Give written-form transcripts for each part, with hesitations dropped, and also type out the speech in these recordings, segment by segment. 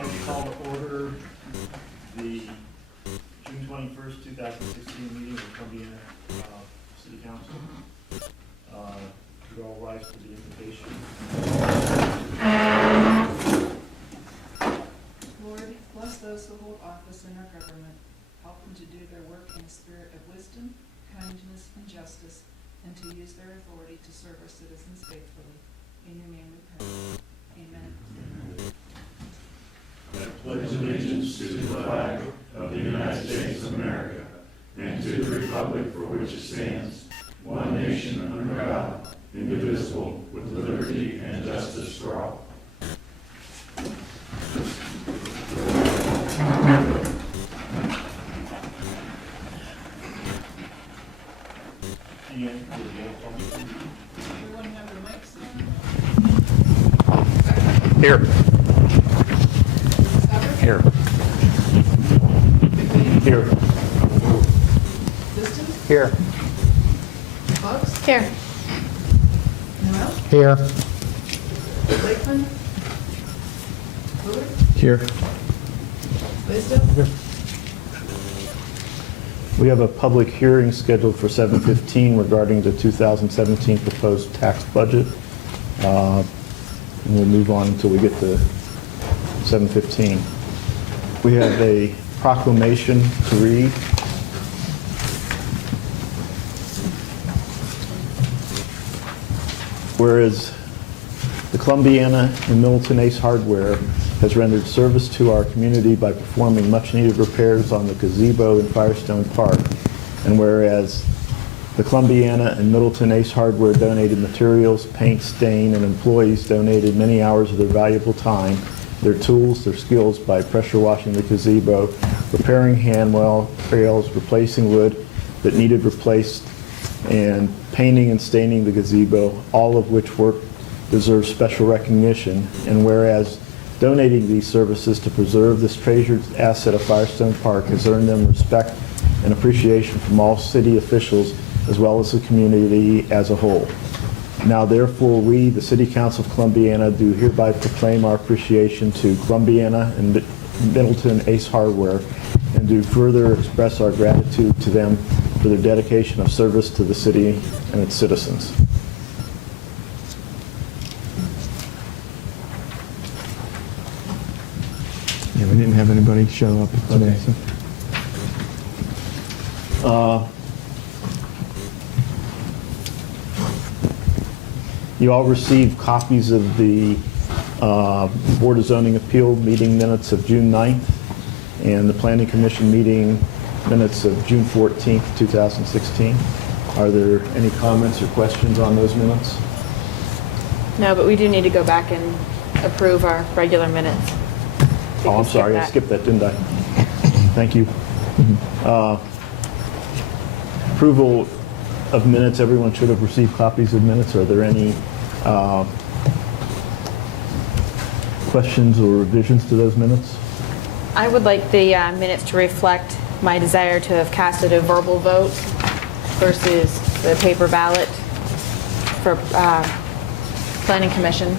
like to call to order the June 21st, 2016 meeting of Columbiana City Council. Could all rise for the invocation. Lord, bless those who hold office in our government. Help them to do their work in a spirit of wisdom, kindness, and justice, and to use their authority to serve our citizens faithfully. In your name we pray. Amen. I pledge allegiance to the flag of the United States of America and to the republic for which it stands, one nation under God, indivisible, with liberty and justice for all. Everyone have their mics on? Here. Sauber? Here. McBain? Here. Liston? Here. Buggs? Here. Noel? Here. Lakeman? Willard? Here. Blaisdell? We have a public hearing scheduled for 7:15 regarding the 2017 proposed tax budget. And we'll move on until we get to 7:15. We have a proclamation to read. Whereas the Columbiana and Middleton Ace Hardware has rendered service to our community by performing much-needed repairs on the gazebo in Firestone Park. And whereas the Columbiana and Middleton Ace Hardware donated materials, paint, stain, and employees donated many hours of their valuable time, their tools, their skills by pressure washing the gazebo, repairing handrails, replacing wood that needed replaced, and painting and staining the gazebo, all of which work deserves special recognition. And whereas donating these services to preserve this treasured asset of Firestone Park has earned them respect and appreciation from all city officials as well as the community as a whole. Now therefore we, the City Council of Columbiana, do hereby proclaim our appreciation to Columbiana and Middleton Ace Hardware and do further express our gratitude to them for their dedication of service to the city and its citizens. Yeah, we didn't have anybody show up today. So. You all received copies of the Board of Zoning Appeal meeting minutes of June 9th and the Planning Commission meeting minutes of June 14th, 2016. Are there any comments or questions on those minutes? No, but we do need to go back and approve our regular minutes. Oh, I'm sorry, I skipped that, didn't I? Thank you. Approval of minutes, everyone should have received copies of minutes. Are there any questions or revisions to those minutes? I would like the minutes to reflect my desire to have casted a verbal vote versus the paper ballot for Planning Commission.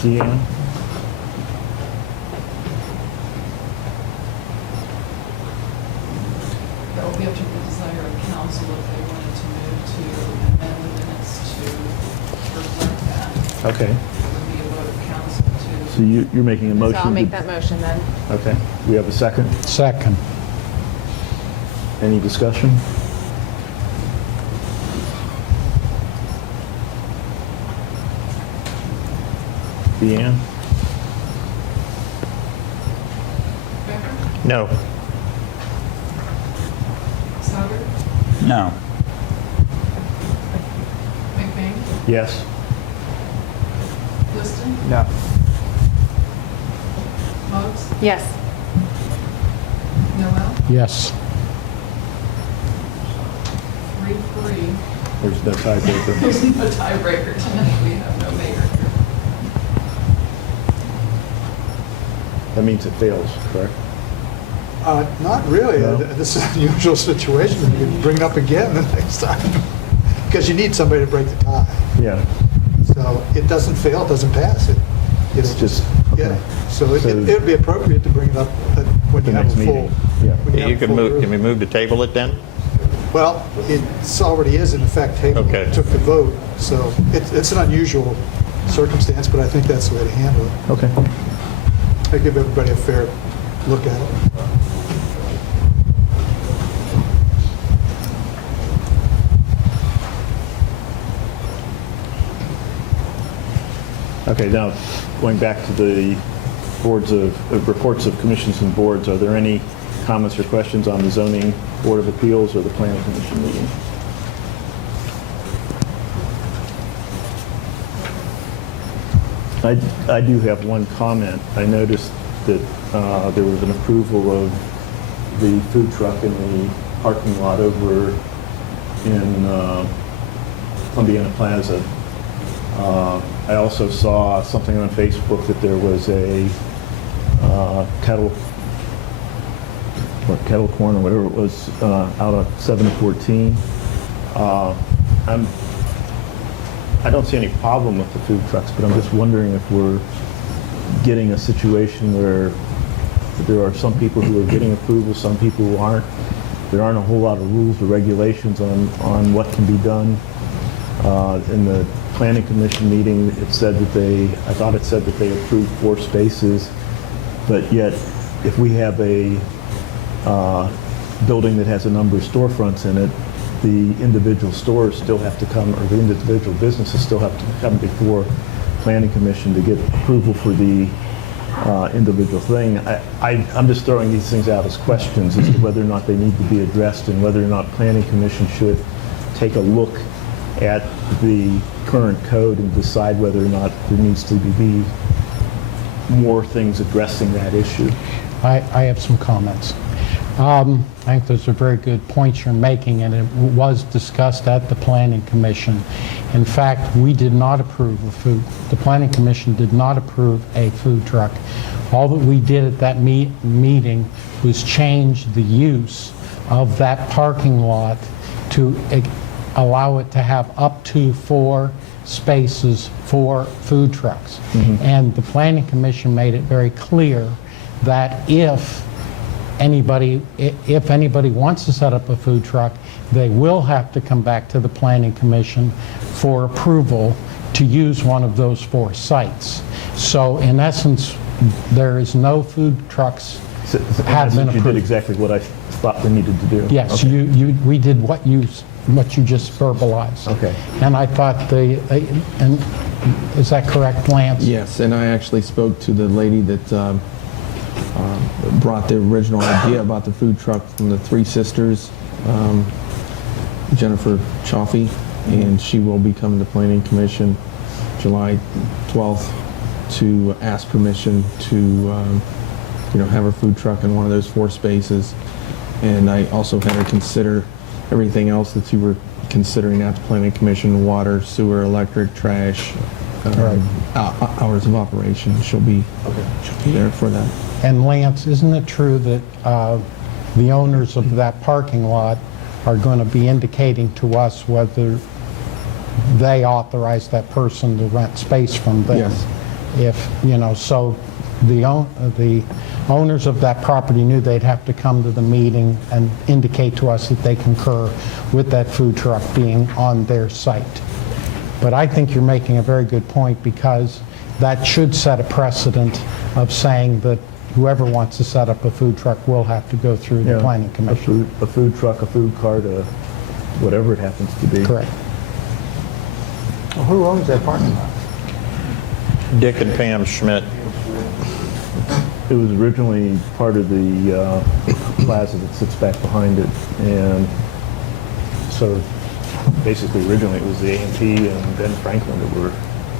Deanne? That will be up to the desire of council if they wanted to move to amend the minutes to reflect that. Okay. It would be a vote of council to. So you're making a So motion? I'll make to- that motion then. Okay. We have a second? Second. Any discussion? Deanne? Becker? No. Sauber? No. McBain? Yes. Liston? No. Buggs? Yes. Noel? Yes. 3-3. There's no tiebreaker. There's no tiebreaker tonight. We have no mayor here. That means it fails, correct? Not really. No? This is an unusual situation. You can bring it up again the next time. Because you need somebody to break the tie. Yeah, So it doesn't fail, it doesn't pass. it's just, Yeah, okay. so it would be appropriate to bring it up when The you have next a full. meeting, yeah. when you have You a can full move, group. can we move to table it then? Well, it already is in effect tabled. Okay. It took the vote, so it's an unusual circumstance, but I think that's the way to handle it. Okay. I give everybody a fair look at it. Okay, now, going back to the boards of, reports of commissions and boards, are there any comments or questions on the zoning board of appeals or the planning commission meeting? I do have one comment. I noticed that there was an approval of the food truck in the parking lot over in Columbiana Plaza. I also saw something on Facebook that there was a kettle corn or whatever it was out of 7 to 14. I don't see any problem with the food trucks, but I'm just wondering if we're getting a situation where there are some people who are getting approval, some people who aren't. There aren't a whole lot of rules or regulations on what can be done. In the planning commission meeting, it said that I thought it said that they approved 4 spaces, but yet if we have a building that has a number of storefronts in it, the individual stores still have to come, or the individual businesses still have to come before planning commission to get approval for the individual thing. I'm just throwing these things out as questions as to whether or not they need to be addressed and whether or not planning commission should take a look at the current code and decide whether or not there needs to be more things addressing that issue. I have some comments. I think those are very good points you're making, and it was discussed at the Planning Commission. In fact, we did not approve the Planning Commission did not approve a food truck. All that we did at that meeting was change the use of that parking lot to allow it to have up to 4 spaces for food trucks. And the Planning Commission made it very clear that if anybody wants to set up a food truck, they will have to come back to the Planning Commission for approval to use one of those 4 sites. So in essence, there is no food trucks have been You did approved. exactly what I thought we needed to do. Yes, Okay. we did what you just verbalized. Okay. And I thought and is that correct, Lance? Yes, and I actually spoke to the lady that brought the original idea about the food truck from the Three Sisters, Jennifer Chaffee, and she will be coming to Planning Commission July 12th to ask permission to have her food truck in one of those 4 spaces. And I also had her consider everything else that you were considering at the Planning Commission: water, sewer, electric, trash, hours of operation. She'll be there for that. And Lance, isn't it true that the owners of that parking lot are going to be indicating to us whether they authorize that person to rent space from them? Yes. So the owners of that property knew they'd have to come to the meeting and indicate to us that they concur with that food truck being on their site. But I think you're making a very good point, because that should set a precedent of saying that whoever wants to set up a food truck will have to go through the Planning Commission. A food truck, a food cart, whatever it happens to be. Correct. Well, who owns that parking lot? Dick and Pam Schmidt. It was originally part of the plaza that sits back behind it, and so basically originally it was the A&P and Ben Franklin that were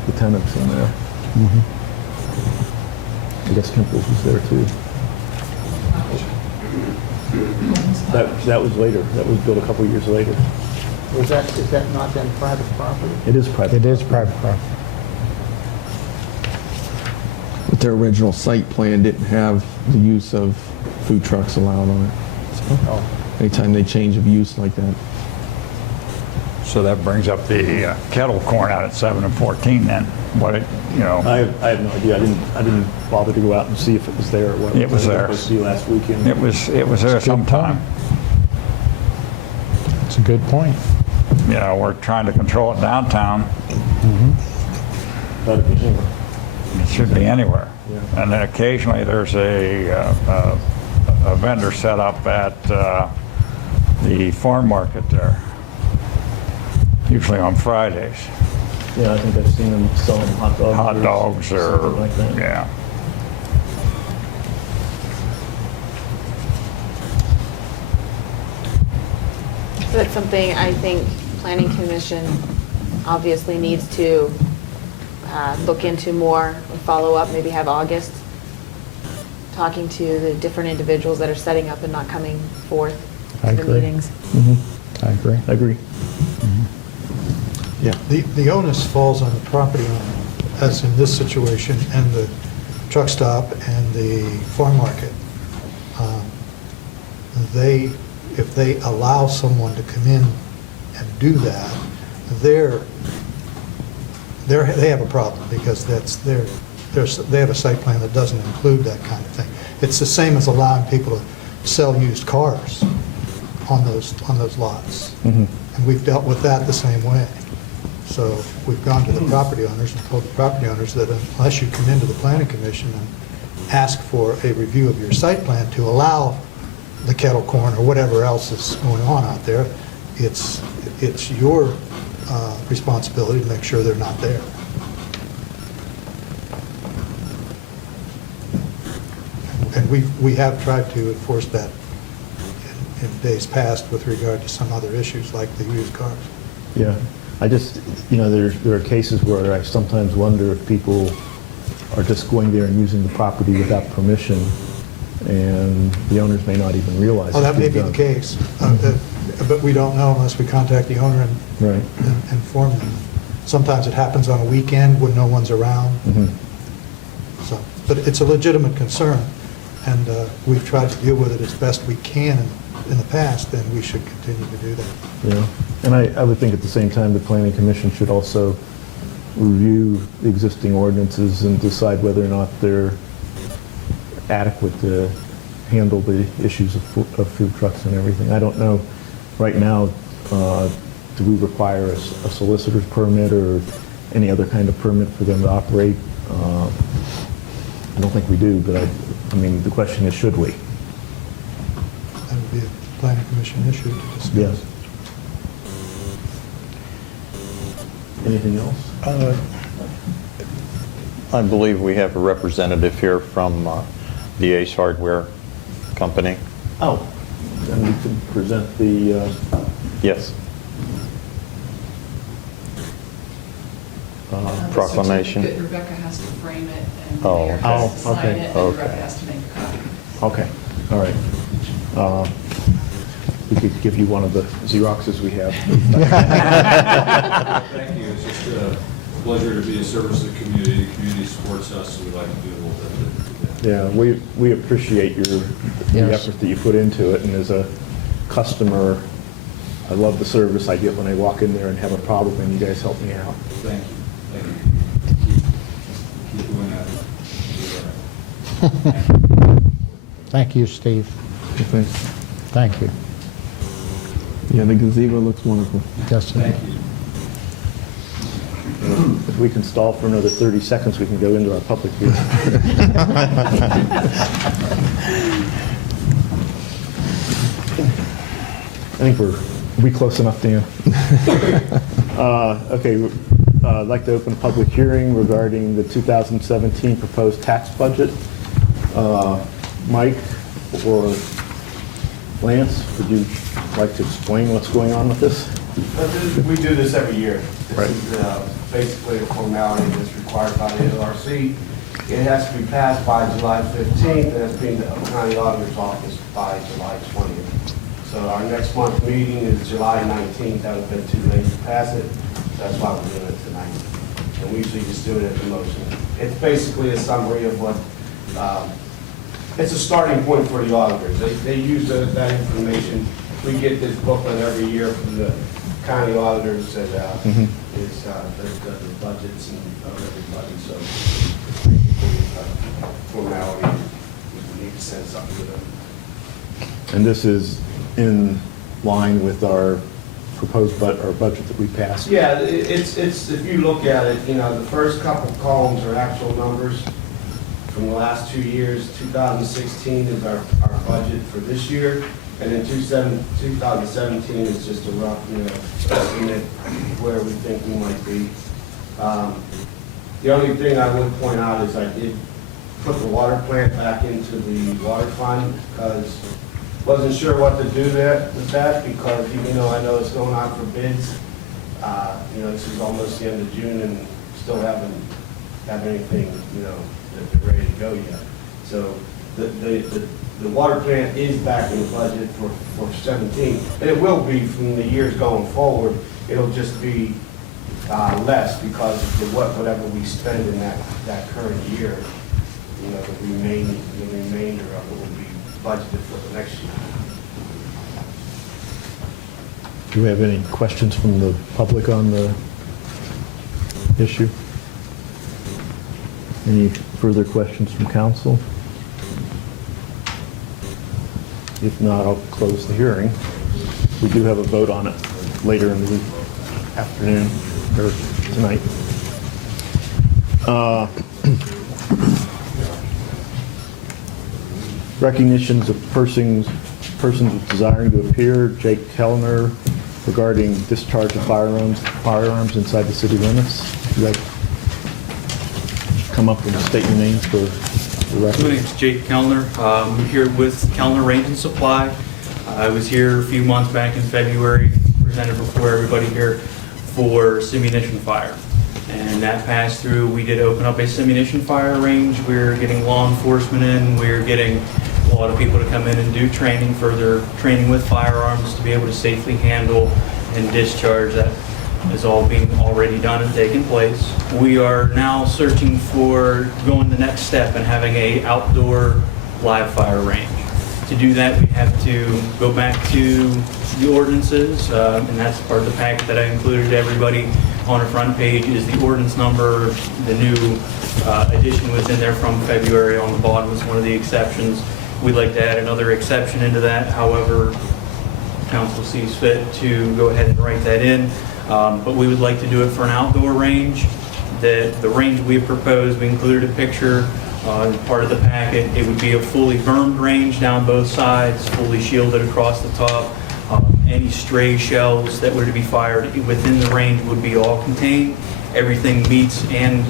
the tenants in there. I guess Temples was there too. That was later. That was built a couple years later. Is that not then private property? It is private. It is private property. But their original site plan didn't have the use of food trucks allowed on it. So anytime they change of use like that. So that brings up the kettle corn out at 7 and 14 then. What it, you know, I have no idea. I didn't bother to go out and see if it was there or what. It was I there. supposed to see last weekend. it was there sometime. It's a good point. You know, we're trying to control it downtown. Thought it was anywhere. It should be anywhere. Yeah. And then occasionally there's a vendor set up at the farm market there, usually on Fridays. Yeah, I think I've seen them selling hot dogs. Hot dogs or, something like that. yeah. So that's something I think Planning Commission obviously needs to look into more and follow up, maybe have August, talking to the different individuals that are setting up and not coming forth I to the agree. meetings. I agree. I agree. Yeah. The onus falls on the property owner, as in this situation, and the truck stop and the farm market. If they allow someone to come in and do that, they have a problem, because they have a site plan that doesn't include that kind of thing. It's the same as allowing people to sell used cars on those lots. And we've dealt with that the same way. So we've gone to the property owners and told the property owners that unless you come into the planning commission and ask for a review of your site plan to allow the kettle corn or whatever else is going on out there, it's your responsibility to make sure they're not there. And we have tried to enforce that in days past with regard to some other issues like the used cars. Yeah. I just, there are cases where I sometimes wonder if people are just going there and using the property without permission, and the owners may not even realize. Well, that may it's be been the done. case, but we don't know unless we contact the owner and Right. inform them. Sometimes it happens on a weekend when no one's around. Mhm. So, but it's a legitimate concern, and we've tried to deal with it as best we can in the past, and we should continue to do that. Yeah. And I would think at the same time, the planning commission should also review the existing ordinances and decide whether or not they're adequate to handle the issues of food trucks and everything. I don't know, right now, do we require a solicitor's permit or any other kind of permit for them to operate? I don't think we do, but I mean, the question is, should we? That would be a planning commission issue to discuss. Yes. Anything else? I believe we have a representative here from the Ace Hardware Company. Oh, then we can present the, Yes. The Proclamation. certificate, Rebecca has to frame it, and Oh, the mayor has to okay. sign it, and Okay. Rebecca has to make a copy. okay, all right. We could give you one of the Xeroxes we have. Thank you. It's just a pleasure to be of service to the community. The community supports us, so we'd like to do a little bit. Yeah, we appreciate the Yes. effort that you put into it, and as a customer, I love the service I get when I walk in there and have a problem, and you guys help me out. Thank you. Thank you. Keep doing that. Thank you, Steve. Okay. Thank you. Yeah, the gazebo looks wonderful. Yes, Thank you. If we can stall for another 30 seconds, we can go into our public hearing. I think we close enough, Dan. Okay, I'd like to open a public hearing regarding the 2017 proposed tax budget. Mike or Lance, would you like to explain what's going on with this? We do this every year. Right. This is basically a formality that's required by the LRC. It has to be passed by July 15th, and it's being the county auditor's office by July 20th. So our next month meeting is July 19th. That would have been too late to pass it. That's why we're doing it tonight. And we usually just do it at the motion. It's basically a summary of what it's a starting point for the auditors. They use that information. We get this booklet every year from the county auditors that is the budgets and of everybody. So it's basically a formality. We need to send something to them. And this is in line with our proposed our budget that we passed? Yeah, it's, if you look at it, you know, the first couple columns are actual numbers from the last 2 years. 2016 is our budget for this year, and then 2017 is just a rough, you know, estimate where we think we might be. The only thing I would point out is I did put the water plant back into the water fund because wasn't sure what to do with that because even though I know it's going out for bids, you know, this is almost the end of June and still haven't have anything, you know, that they're ready to go yet. So the water plant is back in the budget for 17, and it will be from the years going forward. It'll just be less because of whatever we spend in that current year. You know, the remainder of it will be budgeted for the next year. Do we have any questions from the public on the issue? Any further questions from council? If not, I'll close the hearing. We do have a vote on it later in the afternoon, or tonight. Recognitions of persons desiring to appear. Jake Kellner regarding discharge of firearms inside the city limits. If you'd like to come up and state your name for the record. My name's Jake Kellner. I'm here with Kellner Range and Supply. I was here a few months back in February, presented before everybody here for simunition fire. And that passed through. We did open up a simunition fire range. We're getting law enforcement in. We're getting a lot of people to come in and do training, further training with firearms to be able to safely handle and discharge. That is all being already done and taking place. We are now searching for going the next step and having a outdoor live fire range. To do that, we have to go back to the ordinances, and that's part of the packet that I included to everybody on the front page is the ordinance number. The new addition was in there from February on the bottom was one of the exceptions. We'd like to add another exception into that. However, council sees fit to go ahead and write that in. But we would like to do it for an outdoor range. The range we have proposed, we included a picture part of the packet. It would be a fully bermed range down both sides, fully shielded across the top. Any stray shells that were to be fired within the range would be all contained. Everything meets and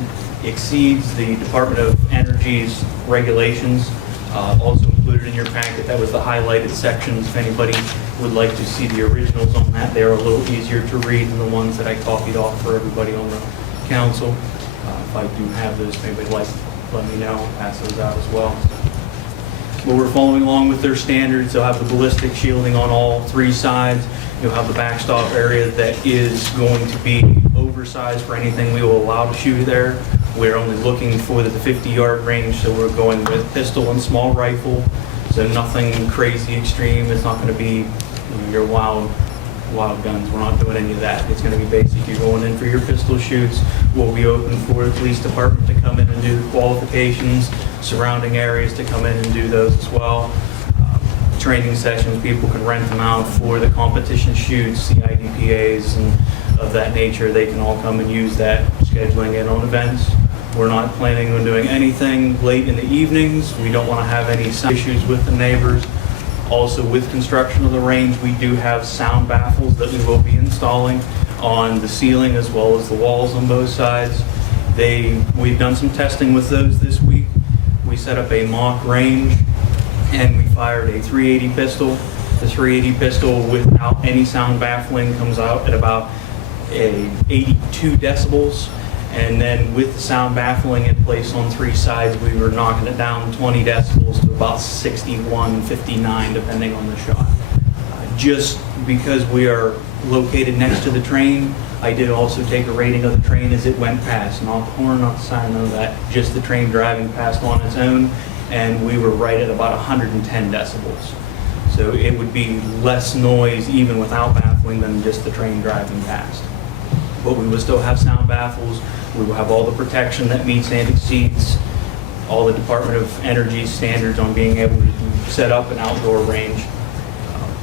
exceeds the Department of Energy's regulations. Also included in your packet, that was the highlighted sections. If anybody would like to see the originals on that, they're a little easier to read than the ones that I copied off for everybody on the council. If I do have those, if anybody would like, let me know. I'll pass those out as well. But we're following along with their standards. They'll have the ballistic shielding on all three sides. You'll have the backstop area that is going to be oversized for anything we will allow to shoot there. We're only looking for the 50-yard range, so we're going with pistol and small rifle. So nothing crazy extreme. It's not going to be your wild guns. We're not doing any of that. It's going to be basic. You're going in for your pistol shoots. We'll be open for the police department to come in and do the qualifications, surrounding areas to come in and do those as well. Training sessions, people can rent them out for the competition shoots, the IDPAs and of that nature. They can all come and use that, scheduling it on events. We're not planning on doing anything late in the evenings. We don't want to have any sound issues with the neighbors. Also, with construction of the range, we do have sound baffles that we will be installing on the ceiling as well as the walls on both sides. We've done some testing with those this week. We set up a mock range and we fired a 380 pistol. The 380 pistol without any sound baffling comes out at about 82 decibels. And then with the sound baffling in place on three sides, we were knocking it down 20 decibels to about 61, 59, depending on the shot. Just because we are located next to the train, I did also take a rating of the train as it went past. Not the horn, not the siren, none of that. Just the train driving past on its own. and we were right at about 110 decibels. So it would be less noise even without baffling than just the train driving past. But we will still have sound baffles. We will have all the protection that meets and exceeds all the Department of Energy standards on being able to set up an outdoor range.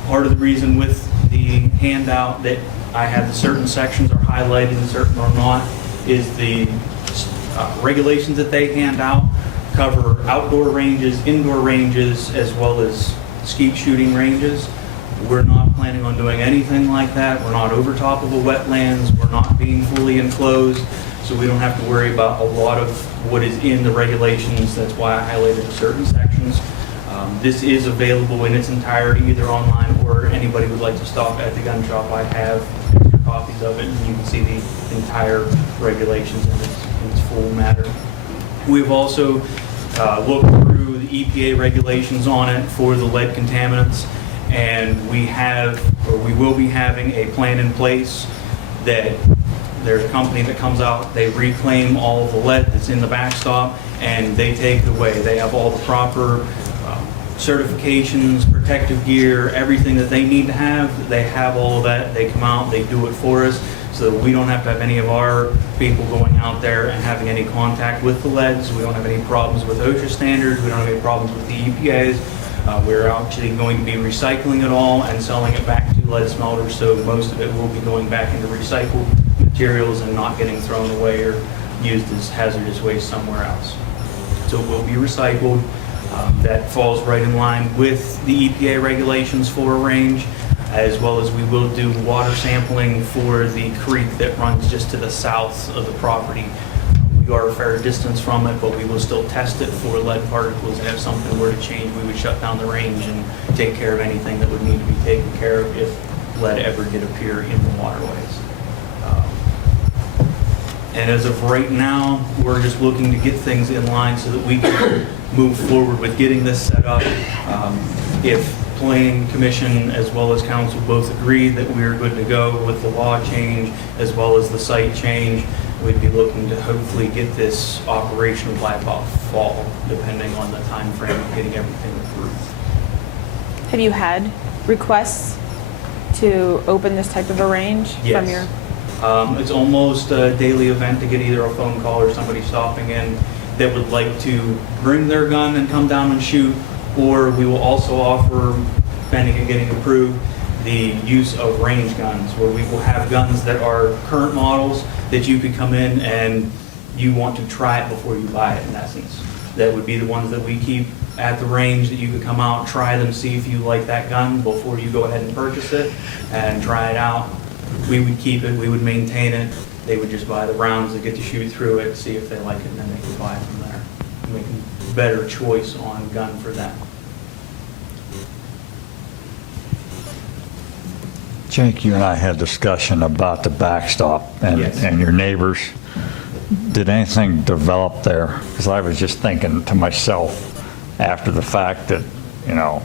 Part of the reason with the handout that I have certain sections are highlighted and certain are not is the regulations that they hand out cover outdoor ranges, indoor ranges, as well as skeet shooting ranges. We're not planning on doing anything like that. We're not over top of the wetlands. We're not being fully enclosed, so we don't have to worry about a lot of what is in the regulations. That's why I highlighted certain sections. This is available in its entirety, either online or anybody would like to stop at the gun shop. I have extra copies of it, and you can see the entire regulations in its full matter. We've also looked through the EPA regulations on it for the lead contaminants, and we will be having a plan in place that there's a company that comes out, they reclaim all of the lead that's in the backstop, and they take it away. They have all the proper certifications, protective gear, everything that they need to have. They have all of that. They come out, they do it for us, so that we don't have to have any of our people going out there and having any contact with the leads. We don't have any problems with OSHA standards. We don't have any problems with the EPAs. We're actually going to be recycling it all and selling it back to lead smelters, so most of it will be going back into recycled materials and not getting thrown away or used as hazardous waste somewhere else. So it will be recycled. That falls right in line with the EPA regulations for a range, as well as we will do water sampling for the creek that runs just to the south of the property. We are a fair distance from it, but we will still test it for lead particles, and if something were to change, we would shut down the range and take care of anything that would need to be taken care of if lead ever did appear in the waterways. And as of right now, we're just looking to get things in line so that we can move forward with getting this set up. If Planning Commission as well as Council both agree that we're good to go with the law change as well as the site change, we'd be looking to hopefully get this operational by about fall, depending on the time frame of getting everything approved. Have you had requests to open this type of a range Yes. from your? It's almost a daily event to get either a phone call or somebody stopping in that would like to bring their gun and come down and shoot, or we will also offer, pending and getting approved, the use of range guns, where we will have guns that are current models that you could come in and you want to try it before you buy it, in essence. That would be the ones that we keep at the range, that you could come out, try them, see if you like that gun before you go ahead and purchase it and try it out. We would keep it, we would maintain it. They would just buy the rounds to get to shoot through it, see if they like it, and then they could buy it from there. Make a better choice on gun for them. Jake, you and I had discussion about the backstop and, Yes. and your neighbors. Did anything develop there? Because I was just thinking to myself after the fact that, you know,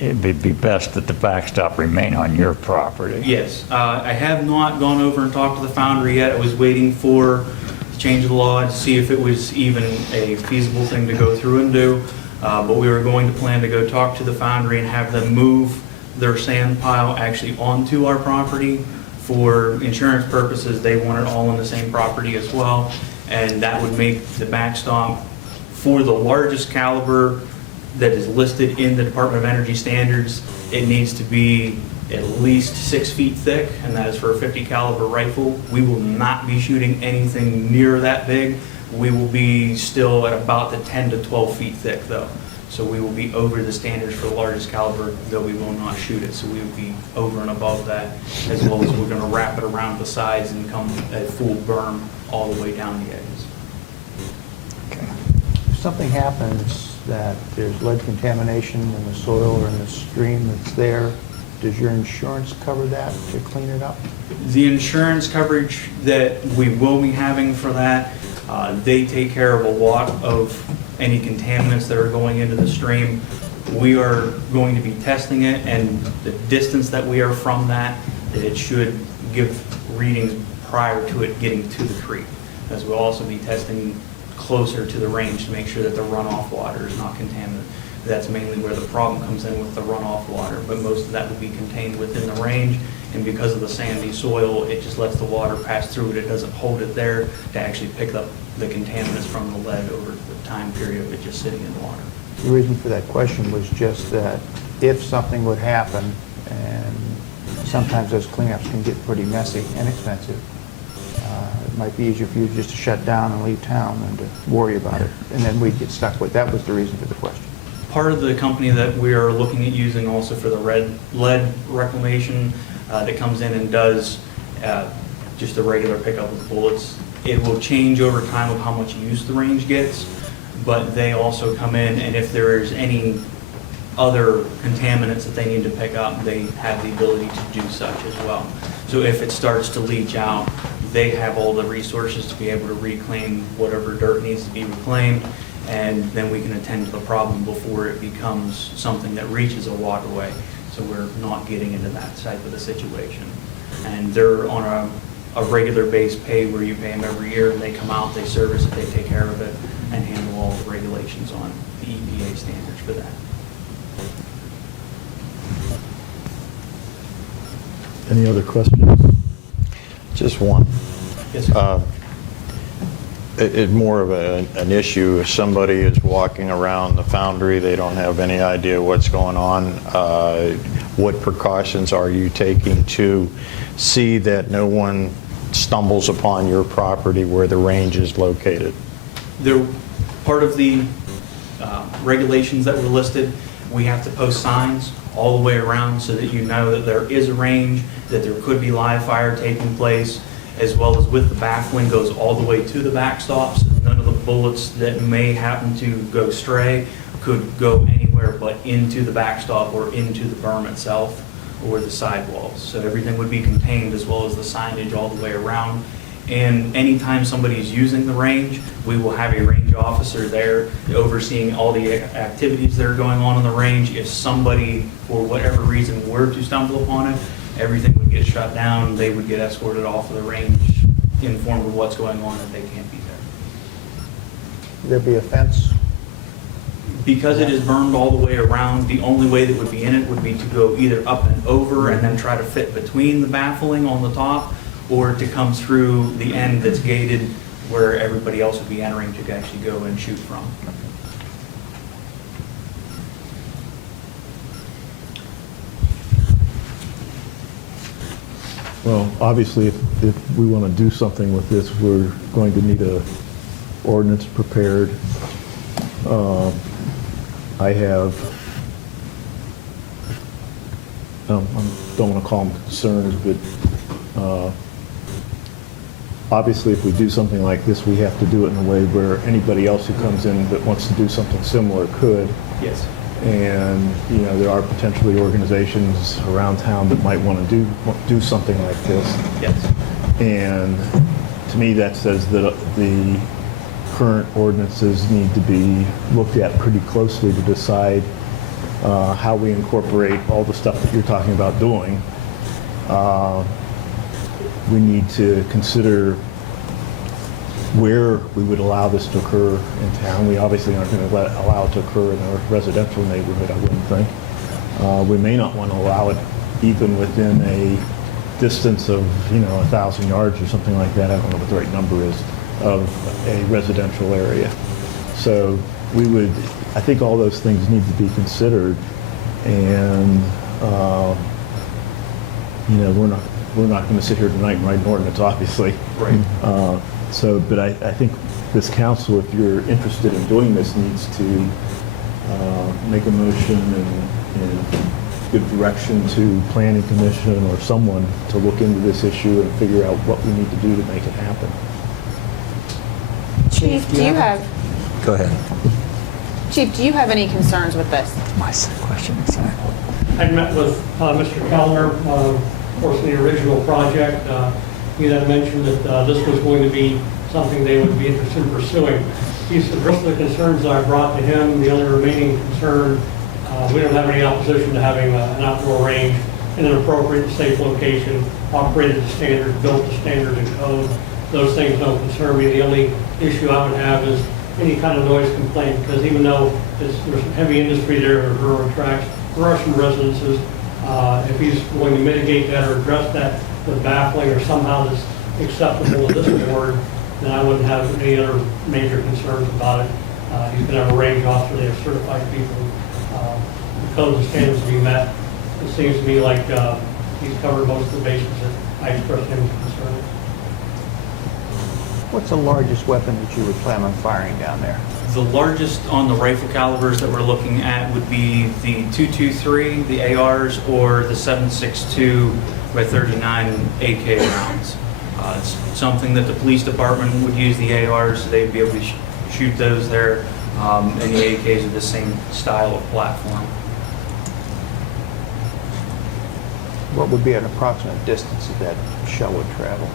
it'd be best that the backstop remain on your property. Yes, I have not gone over and talked to the foundry yet. I was waiting for the change of the law to see if it was even a feasible thing to go through and do. But we were going to plan to go talk to the foundry and have them move their sand pile actually onto our property. For insurance purposes, they want it all on the same property as well. And that would make the backstop for the largest caliber that is listed in the Department of Energy standards. It needs to be at least 6 feet thick, and that is for a 50 caliber rifle. We will not be shooting anything near that big. We will be still at about the 10 to 12 feet thick though. So we will be over the standards for the largest caliber, though we will not shoot it. So we will be over and above that, as well as we're going to wrap it around the sides and come at full berm all the way down the edges. If something happens that there's lead contamination in the soil or in the stream that's there, does your insurance cover that to clean it up? The insurance coverage that we will be having for that, they take care of a lot of any contaminants that are going into the stream. We are going to be testing it, and the distance that we are from that it should give readings prior to it getting to the creek. As we'll also be testing closer to the range to make sure that the runoff water is not contaminated. That's mainly where the problem comes in with the runoff water, but most of that will be contained within the range. And because of the sandy soil, it just lets the water pass through it. It doesn't hold it there to actually pick up the contaminants from the lead over the time period of it just sitting in the water. The reason for that question was just that if something would happen, and sometimes those cleanups can get pretty messy and expensive, it might be easier for you just to shut down and leave town than to worry about it, and then we'd get stuck with. That was the reason for the question. Part of the company that we are looking at using also for the lead reclamation that comes in and does just a regular pickup of bullets. It will change over time of how much use the range gets, but they also come in, and if there is any other contaminants that they need to pick up, they have the ability to do such as well. So if it starts to leach out, they have all the resources to be able to reclaim whatever dirt needs to be reclaimed, and then we can attend to the problem before it becomes something that reaches a waterway. So we're not getting into that type of a situation. And they're on a regular base pay where you pay them every year, and they come out, they service it, they take care of it, and handle all the regulations on the EPA standards for that. Any other questions? Just one. Yes, sir. It's more of an issue if somebody is walking around the foundry, they don't have any idea what's going on. What precautions are you taking to see that no one stumbles upon your property where the range is located? They're part of the regulations that were listed. We have to post signs all the way around so that you know that there is a range, that there could be live fire taking place, as well as with the baffling goes all the way to the backstops. None of the bullets that may happen to go stray could go anywhere but into the backstop or into the berm itself or the sidewalls. So everything would be contained, as well as the signage all the way around. And anytime somebody's using the range, we will have a range officer there overseeing all the activities that are going on the range. If somebody, for whatever reason, were to stumble upon it, everything would get shut down. They would get escorted off of the range, informed of what's going on, that they can't be there. There'd be a fence? Because it is bermed all the way around, the only way that would be in it would be to go either up and over and then try to fit between the baffling on the top, or to come through the end that's gated where everybody else would be entering to actually go and shoot from. Well, obviously, if we want to do something with this, we're going to need a ordinance prepared. I have, I don't want to call them concerns, but obviously, if we do something like this, we have to do it in a way where anybody else who comes in that wants to do something similar could. Yes. And, you know, there are potentially organizations around town that might want to do something like this. Yes. And to me, that says that the current ordinances need to be looked at pretty closely to decide how we incorporate all the stuff that you're talking about doing. We need to consider where we would allow this to occur in town. We obviously aren't going to allow it to occur in a residential neighborhood, I wouldn't think. We may not want to allow it even within a distance of, 1,000 yards or something like that. I don't know what the right number is, of a residential area. So I think all those things need to be considered, and we're not going to sit here tonight and write an ordinance, obviously. Right. But I think this council, if you're interested in doing this, needs to make a motion and give direction to Planning Commission or someone to look into this issue and figure out what we need to do to make it happen. Chief, do you have, Go ahead. Chief, do you have any concerns with this? My question, exactly. I met with Mr. Kellner, of course, in the original project. He had mentioned that this was going to be something they would be interested in pursuing. He said most of the concerns I brought to him, the other remaining concern, we don't have any opposition to having an outdoor range in an appropriate and safe location, operated to standards, built to standards and code. those things don't concern me. The only issue I would have is any kind of noise complaint, because even though there's some heavy industry there or railroad tracks, there are some residences. If he's going to mitigate that or address that with baffling or somehow that's acceptable to this board, then I wouldn't have any other major concerns about it. He's going to have a range officer, they have certified people. The codes and standards to be met. It seems to me like he's covered most of the bases that I expressed him concern. What's the largest weapon that you would plan on firing down there? The largest on the rifle calibers that we're looking at would be the .223, the ARs, or the 7.62 by 39 AK rounds. It's something that the police department would use the ARs, so they'd be able to shoot those there, and the AKs are the same style of platform. What would be an approximate distance that that shell would travel?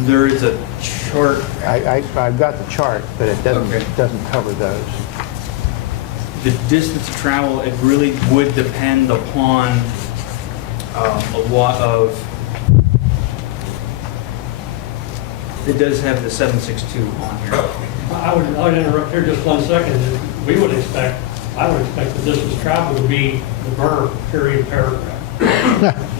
There is a chart. I've got the chart, but it doesn't, Okay. doesn't cover those. The distance of travel, it really would depend upon a lot of, it does have the 7.62 on here. I would interrupt here just 1 second. I would expect the distance traveled would be the berm, period, paragraph.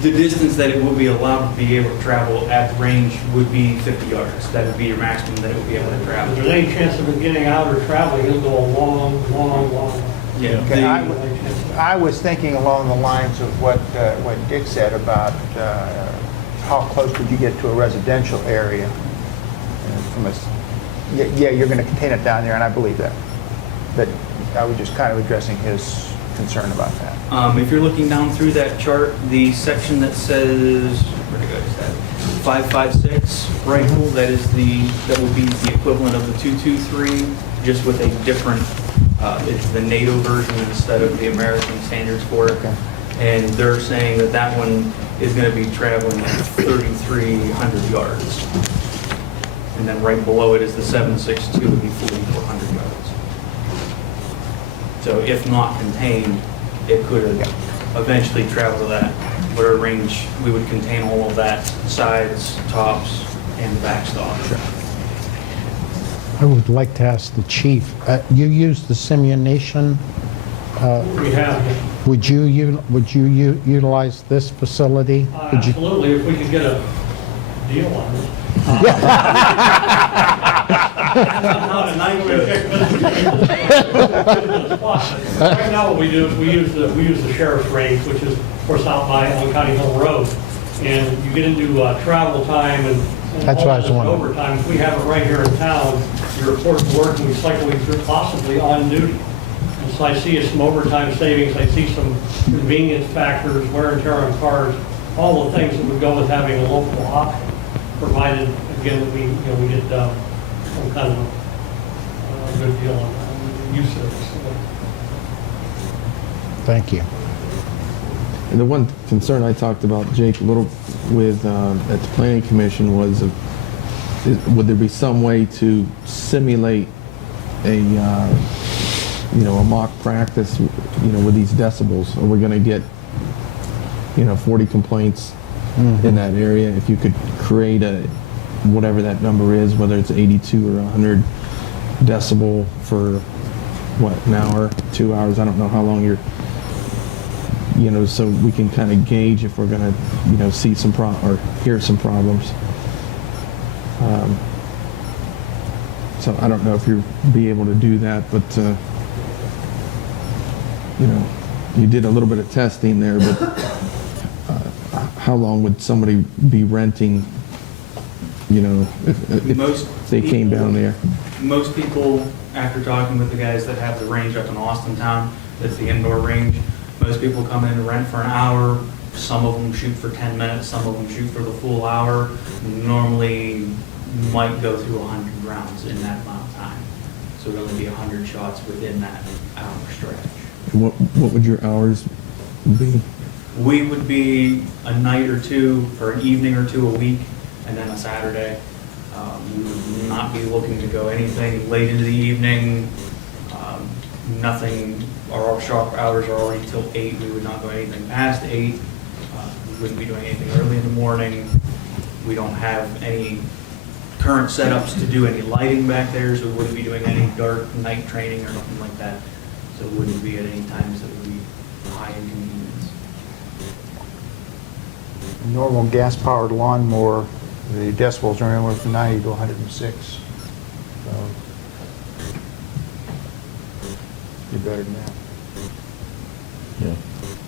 The distance that it would be allowed to be able to travel at the range would be 50 yards. That would be your maximum that it would be able to travel. If there's any chance of it getting out or traveling, it'll go a long, long, long. Yeah. Okay, the- I was thinking along the lines of what Dick said about how close would you get to a residential area? Yeah, you're going to contain it down there, and I believe that. But I was just kind of addressing his concern about that. If you're looking down through that chart, the section that says, where to go is that 5.56 rifle, that would be the equivalent of the 2.23, just with a different, it's the NATO version instead of the American standards for it. Okay. And they're saying that that one is going to be traveling at 3,300 yards. And then right below it is the 7.62 would be 4,400 yards. So if not contained, it could eventually travel to that, whatever range we would contain all of that, sides, tops, and the backstop. I would like to ask the chief, you use the simulation. We have, Would you utilize this facility? Would you- absolutely, if we could get a deal on it. Right now, what we do is we use the sheriff's range, which is, of course, out by on County Hill Road. And you get into travel time and That's what I was all this wondering. overtime. If we have it right here in town, you report to work and we cycle you through possibly on duty. And so I see some overtime savings, I see some convenience factors, wear and tear on cars, all the things that would go with having a local option, provided, again, that we get some kind of a good deal on use of this. Thank you. And the one concern I talked about, Jake, a little with at the planning commission was, would there be some way to simulate a a mock practice, with these decibels? Are we going to get 40 complaints in that area? If you could create whatever that number is, whether it's 82 or 100 decibel for an hour, 2 hours, I don't know how long you're, so we can kind of gauge if we're going to, see some or hear some problems. So I don't know if you'll be able to do that, but you did a little bit of testing there, but how long would somebody be renting, if they came down there? Most people, after talking with the guys that have the range up in Austintown, that's the indoor range, most people come in and rent for an hour. Some of them shoot for 10 minutes, some of them shoot for the full hour. Normally might go through 100 rounds in that amount of time. So it would only be 100 shots within that hour stretch. What would your hours be? We would be a night or two, or an evening or two a week, and then a Saturday. We would not be looking to go anything late into the evening. Nothing, our shop hours are already till 8. We would not go anything past 8. We wouldn't be doing anything early in the morning. We don't have any current setups to do any lighting back there, so we wouldn't be doing any dark night training or nothing like that. So it wouldn't be at any times that would be high inconvenience. Normal gas-powered lawnmower, the decibels are anywhere from 90 to 106. So, be better than that. Yeah.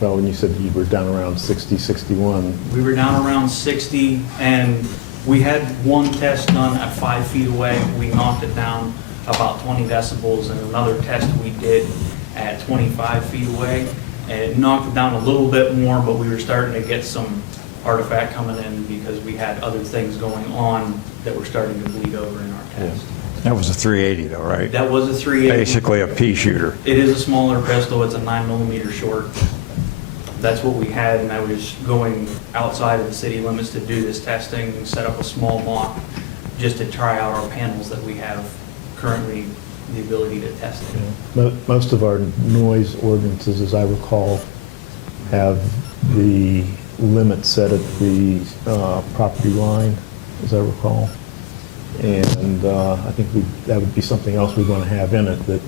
Well, when you said you were down around 60, 61, We were down around 60, and we had one test done at 5 feet away. We knocked it down about 20 decibels, and another test we did at 25 feet away, and it knocked it down a little bit more, but we were starting to get some artifact coming in because we had other things going on that were starting to bleed over in our test. That was a 380 though, right? That was a 380. Basically a pea shooter. It is a smaller pistol. It's a 9mm short. That's what we had, and I was going outside of the city limits to do this testing and set up a small mock just to try out our panels that we have currently the ability to test it. most of our noise ordinances, as I recall, have the limit set at the property line, as I recall. And I think that would be something else we'd want to have in it, that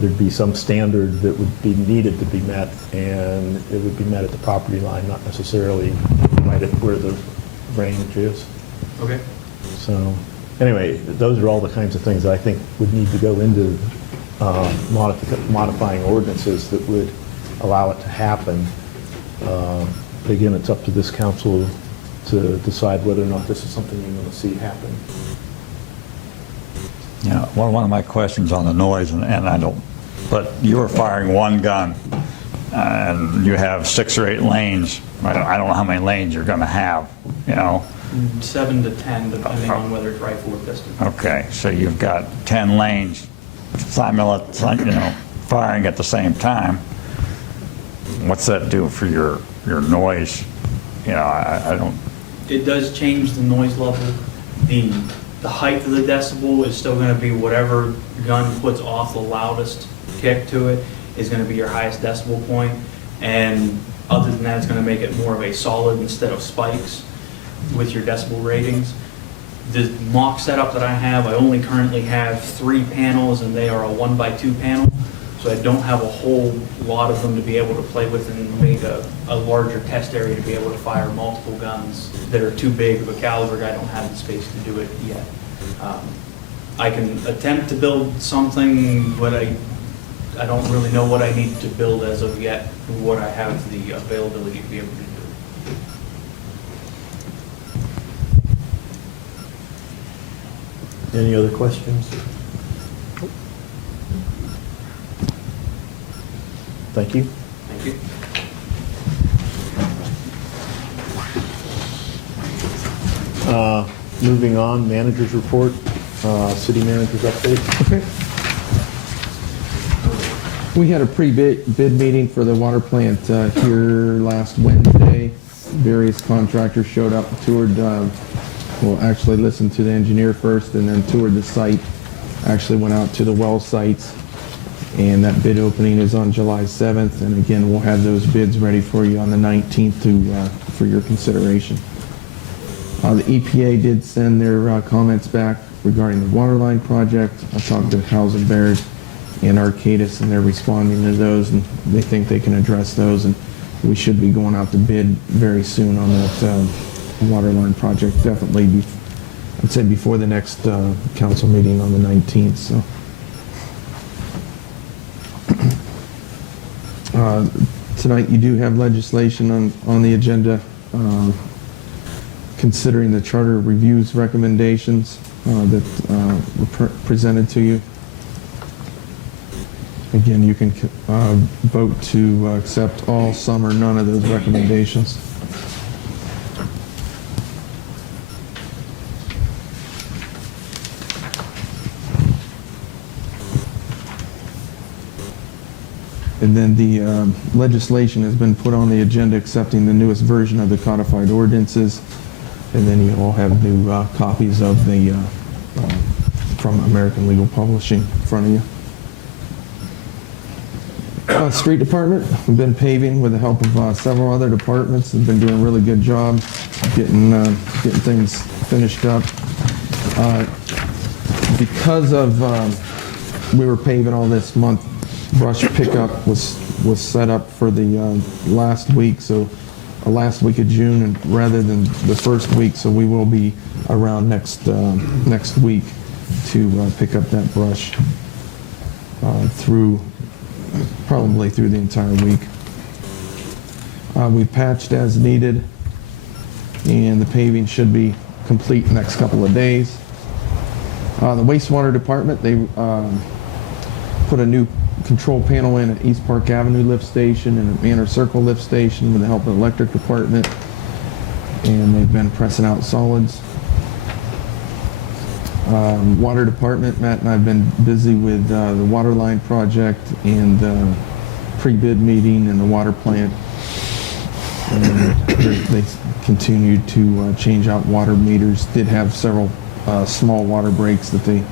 there'd be some standard that would be needed to be met, and it would be met at the property line, not necessarily right at where the range is. Okay. So, anyway, those are all the kinds of things that I think would need to go into modifying ordinances that would allow it to happen. Again, it's up to this council to decide whether or not this is something you want to see happen. Yeah, one of my questions on the noise, and I don't, but you were firing one gun, and you have 6 or 8 lanes. I don't know how many lanes you're going to have, you know? 7 to 10, depending on whether it's rifle or pistol. Okay, so you've got 10 lanes, firing at the same time. What's that do for your noise? You know, I don't. It does change the noise level. The height of the decibel is still going to be whatever gun puts off the loudest kick to it is going to be your highest decibel point. And other than that, it's going to make it more of a solid instead of spikes with your decibel ratings. The mock setup that I have, I only currently have 3 panels, and they are a 1x2 panel. So I don't have a whole lot of them to be able to play with and make a larger test area to be able to fire multiple guns that are too big of a caliber. I don't have the space to do it yet. I can attempt to build something, but I don't really know what I need to build as of yet, what I have the availability to be able to do. Any other questions? Thank you. Thank you. Moving on, manager's report, city manager's update. Okay. We had a pre-bid meeting for the water plant here last Wednesday. Various contractors showed up, toured, well, actually listened to the engineer first and then toured the site. Actually went out to the well sites, and that bid opening is on July 7th. And again, we'll have those bids ready for you on the 19th for your consideration. The EPA did send their comments back regarding the waterline project. I talked to Hausenberg and Arcadis, and they're responding to those, and they think they can address those, and we should be going out to bid very soon on that waterline project. Definitely, I'd say before the next council meeting on the 19th. So, tonight you do have legislation on the agenda. Considering the charter review's recommendations that were presented to you. Again, you can vote to accept all, some, or none of those recommendations. And then the legislation has been put on the agenda accepting the newest version of the codified ordinances. And then you all have new copies of the from American Legal Publishing in front of you. Street department, we've been paving with the help of several other departments. They've been doing a really good job getting things finished up. Because of we were paving all this month, brush pickup was set up for the last week, so last week of June, and rather than the first week. So we will be around next week to pick up that brush probably through the entire week. We patched as needed, and the paving should be complete next couple of days. The wastewater department, they put a new control panel in at East Park Avenue lift station and at Manor Circle lift station with the help of the electric department, and they've been pressing out solids. Water department, Matt and I have been busy with the water line project and pre-bid meeting and the water plant. And they continued to change out water meters. Did have several small water breaks that they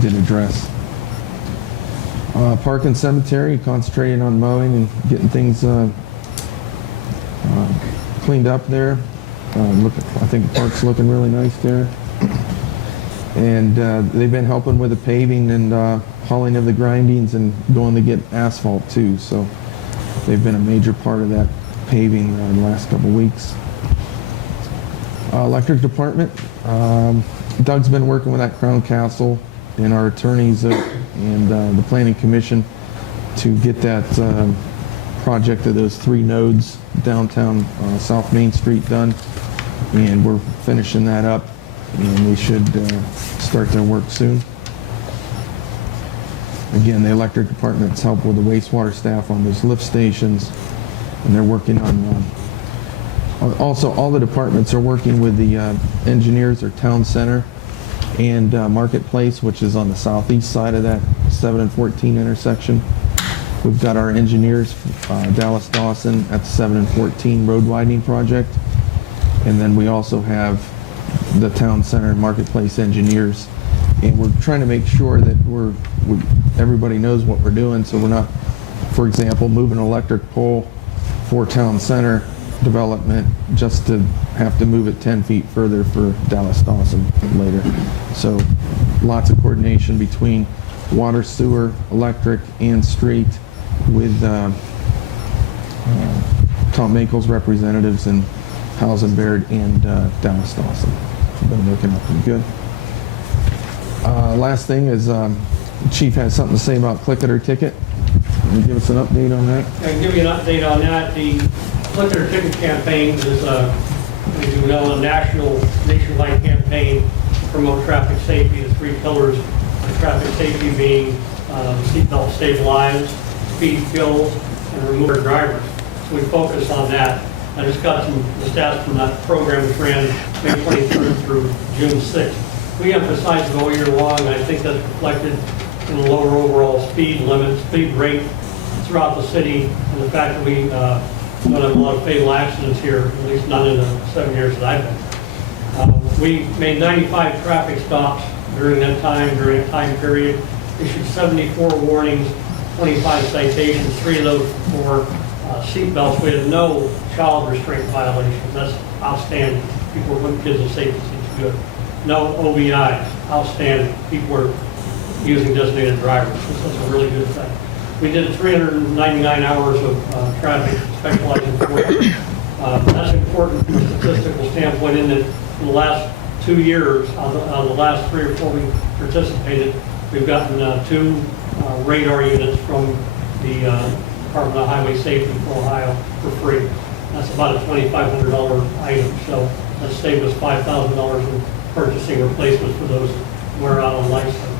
did address. Park and cemetery, concentrating on mowing and getting things cleaned up there. I think the park's looking really nice there. And they've been helping with the paving and hauling of the grindings and going to get asphalt too. So they've been a major part of that paving in the last couple weeks. Electric department, Doug's been working with that Crown Castle and our attorneys and the Planning Commission to get that project of those 3 nodes downtown South Main Street done. And we're finishing that up, and they should start their work soon. Again, the electric department's helped with the wastewater staff on those lift stations, and they're working on also all the departments are working with the engineers or town center and Marketplace, which is on the southeast side of that 7 and 14 intersection. We've got our engineers, Dallas Dawson, at the 7 and 14 road widening project, and then we also have the town center and Marketplace engineers, and we're trying to make sure that everybody knows what we're doing, so we're not, for example, moving an electric pole for town center development just to have to move it 10 feet further for Dallas Dawson later. So lots of coordination between water, sewer, electric, and street with Tom Makel's representatives and Howes and Baird and Dallas Dawson. We've been working out pretty good. Last thing is the Chief has something to say about Click It or Ticket. Can you give us an update on that? I can give you an update on that. The Click It or Ticket campaign is, as you know, a nationwide campaign to promote traffic safety. The 3 pillars of traffic safety being seatbelt stabilized, speed kills, and remove our drivers. So we focus on that. I just got some stats from that program which ran May 23rd through June 6th. We emphasize it all year long, and I think that's reflected in the lower overall speed limit, speed rate throughout the city, and the fact that we don't have a lot of fatal accidents here, at least none in the 7 years that I've been. We made 95 traffic stops during that time period, issued 74 warnings, 25 citations, 3 of those for seat belts. We had no child restraint violations. That's outstanding. People were putting kids in safety seats, good. No OBI, outstanding. People were using designated drivers. That's a really good thing. We did 399 hours of traffic specialized enforcement. That's important from a statistical standpoint in that in the last 2 years, on the last 3 or 4 we participated, we've gotten 2 radar units from the Department of Highway Safety for Ohio for free. That's about a $2,500 item, so that saved us $5,000 in purchasing replacements for those who wear out on life cycle.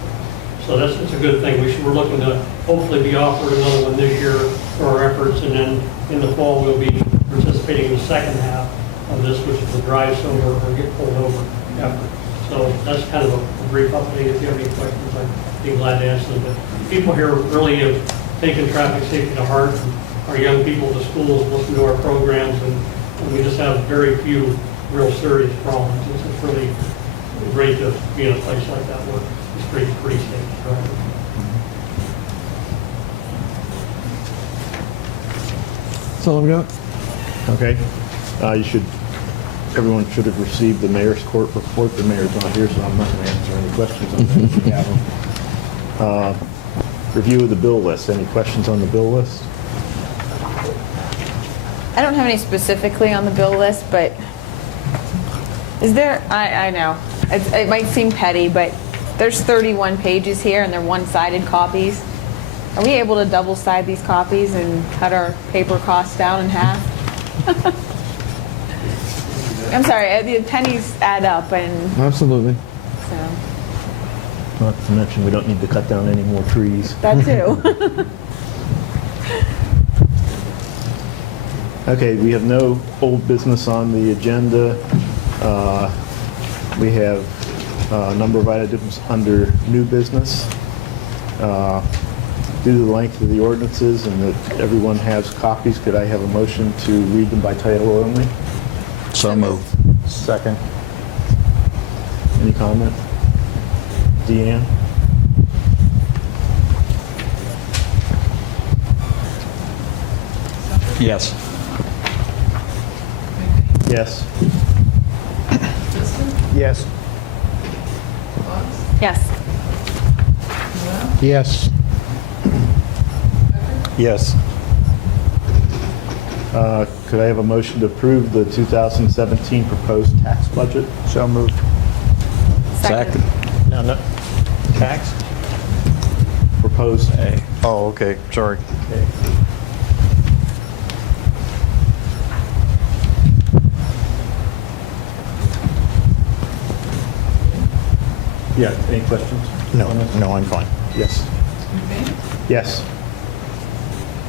So it's a good thing. We're looking to hopefully be offered another one this year for our efforts, and then in the fall we'll be participating in the second half of this, which is the drive sober or get pulled over effort. So that's kind of a brief update. If you have any questions, I'd be glad to answer them. But people here really have taken traffic safety to heart. And our young people at the schools listen to our programs, and we just have very few real serious problems. It's really great to be in a place like that where the street's pretty safe. That's all I've got. Okay. Everyone should have received the mayor's court report. The mayor's not here, so I'm not going to answer any questions on that if you have them. Review of the bill list. Any questions on the bill list? I don't have any specifically on the bill list, but is there, I know, it might seem petty, but there's 31 pages here and they're one-sided copies. Are we able to double-side these copies and cut our paper costs down in half? I'm sorry, the pennies add up and Absolutely. so, Not to mention, we don't need to cut down any more trees. that too. Okay, we have no old business on the agenda. We have a number of items under new business. Due to the length of the ordinances and that everyone has copies, could I have a motion to read them by title only? So moved. Second. Any comment? Deanne? Yes. Yes. Liston, Yes. Fox, Yes. Noel, Yes. Yes. Could I have a motion to approve the 2017 proposed tax budget? So moved. Second. No. Tax? Proposed. Oh, okay, sorry. Okay. Yeah, any questions? No, no, I'm fine. Yes. McBain, Yes.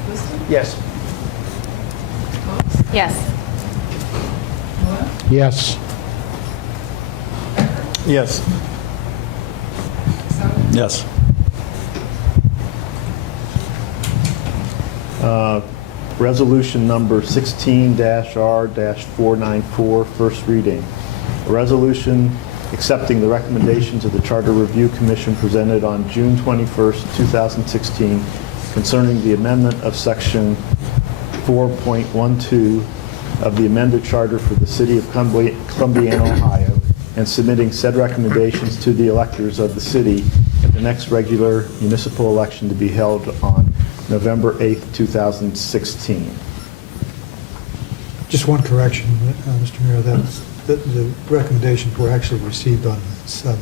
Liston, Yes. Fox, Yes. Noel, Yes. Yes. Sauer, Yes. Resolution number 16-R-494, first reading. A resolution accepting the recommendations of the Charter Review Commission presented on June 21st, 2016 concerning the amendment of Section 4.12 of the amended charter for the City of Columbiana, Ohio, and submitting said recommendations to the electors of the city at the next regular municipal election to be held on November 8th, 2016. Just one correction, Mr. Mayor, the recommendations were actually received on the 7th,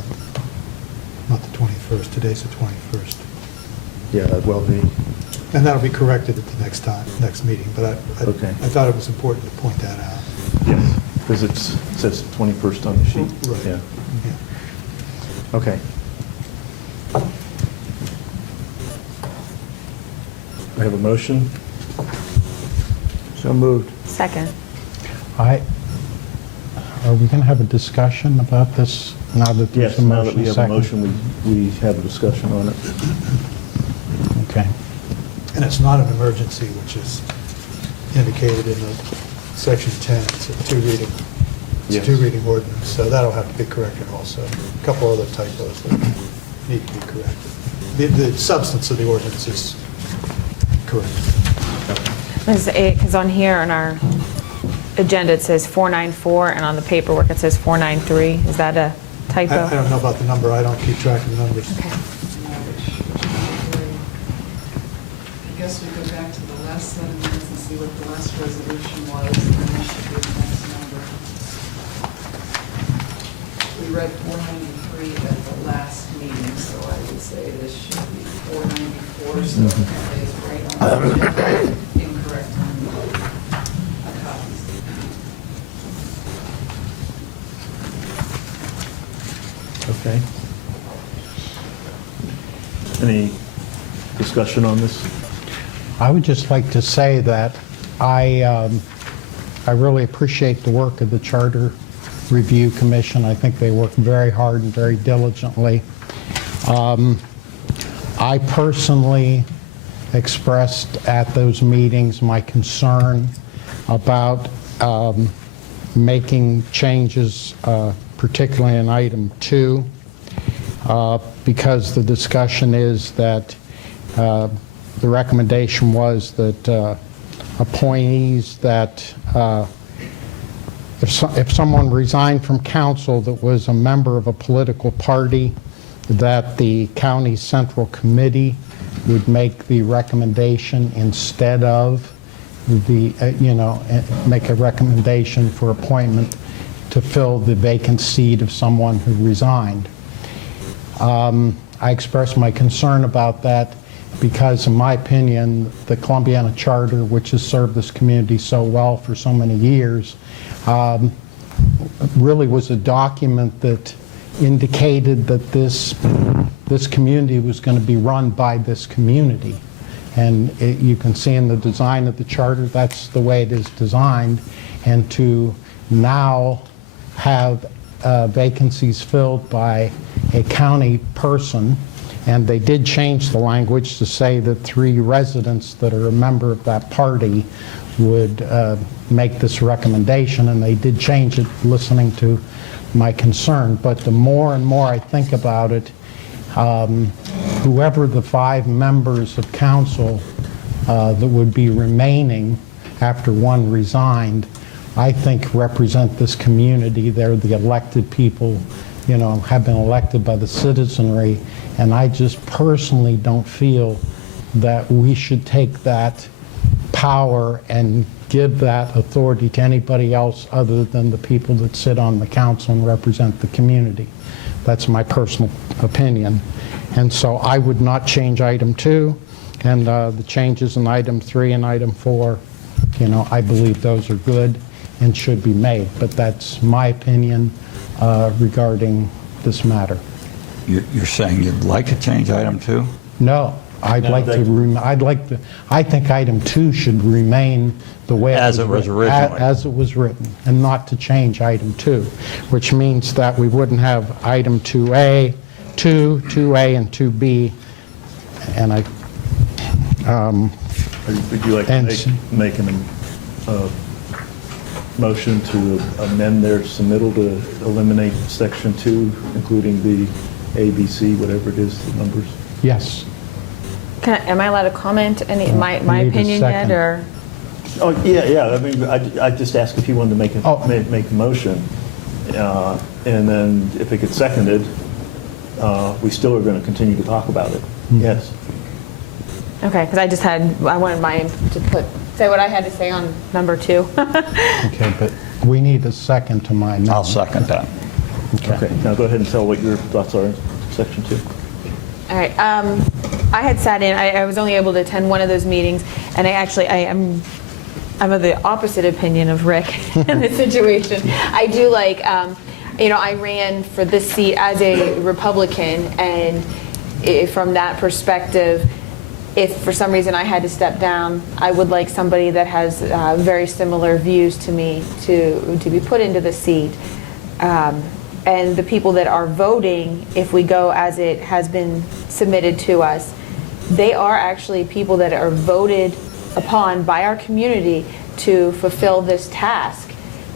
not the 21st. Today's the 21st. Yeah, that will be. And that'll be corrected at the next meeting, but I Okay. thought it was important to point that out. Yes, because it says 21st on the sheet. Right. Yeah. Yeah. Okay. I have a motion. So moved. Second. Are we going to have a discussion about this now that there's Yes, a now that motion? we have a motion, we have a discussion on it. Okay. And it's not an emergency, which is indicated in the section 10. It's a two-reading, Yes. ordinance, so that'll have to be corrected also. A couple other typos that need to be corrected. The substance of the ordinance is correct. Because on here on our agenda, it says 494, and on the paperwork, it says 493. Is that a typo? I don't know about the number, I don't keep track of the numbers. Okay. I guess we go back to the last 7 minutes and see what the last resolution was, and then we should do the next number. We read 493 at the last meeting, so I would say this should be 494, so it is right on the agenda, incorrect on the copies. Okay. Any discussion on this? I would just like to say that I really appreciate the work of the Charter Review Commission. I think they work very hard and very diligently. I personally expressed at those meetings my concern about making changes, particularly in item 2, because the discussion is that the recommendation was that appointees that if someone resigned from council that was a member of a political party, that the county central committee would make the recommendation instead of the, make a recommendation for appointment to fill the vacant seat of someone who resigned. I expressed my concern about that because, in my opinion, the Columbiana Charter, which has served this community so well for so many years, really was a document that indicated that this community was going to be run by this community. And you can see in the design of the charter, that's the way it is designed. And to now have vacancies filled by a county person, and they did change the language to say that 3 residents that are a member of that party would make this recommendation, and they did change it listening to my concern. But the more and more I think about it, whoever the 5 members of council that would be remaining after one resigned, I think represent this community. They're the elected people, have been elected by the citizenry, and I just personally don't feel that we should take that power and give that authority to anybody else other than the people that sit on the council and represent the community. That's my personal opinion. And so I would not change item 2, and the changes in item 3 and item 4, I believe those are good and should be made. But that's my opinion regarding this matter. You're saying you'd like to change item 2? No, I think item 2 should remain the way As it was originally. as it was written, and not to change item 2, which means that we wouldn't have item 2A, 2A, and 2B, and Would you like to make a motion to amend their submittal to eliminate section 2, including the A, B, C, whatever it is, the numbers? Yes. Am I allowed to comment my need a opinion second. yet, or? Oh, yeah. I mean, I just asked if you wanted to make a motion, and then if it gets seconded, we still are going to continue to talk about it. Yes. Okay, because I wanted to say what I had to say on number 2. Okay, but we need a second to my amendment. I'll second that. Okay. Now go ahead and tell what your thoughts are in section 2. All right. I had sat in. I was only able to attend one of those meetings, and I'm of the opposite opinion of Rick in this situation. I do like, I ran for this seat as a Republican, and from that perspective, if for some reason I had to step down, I would like somebody that has very similar views to me to be put into the seat. And the people that are voting, if we go as it has been submitted to us, they are actually people that are voted upon by our community to fulfill this task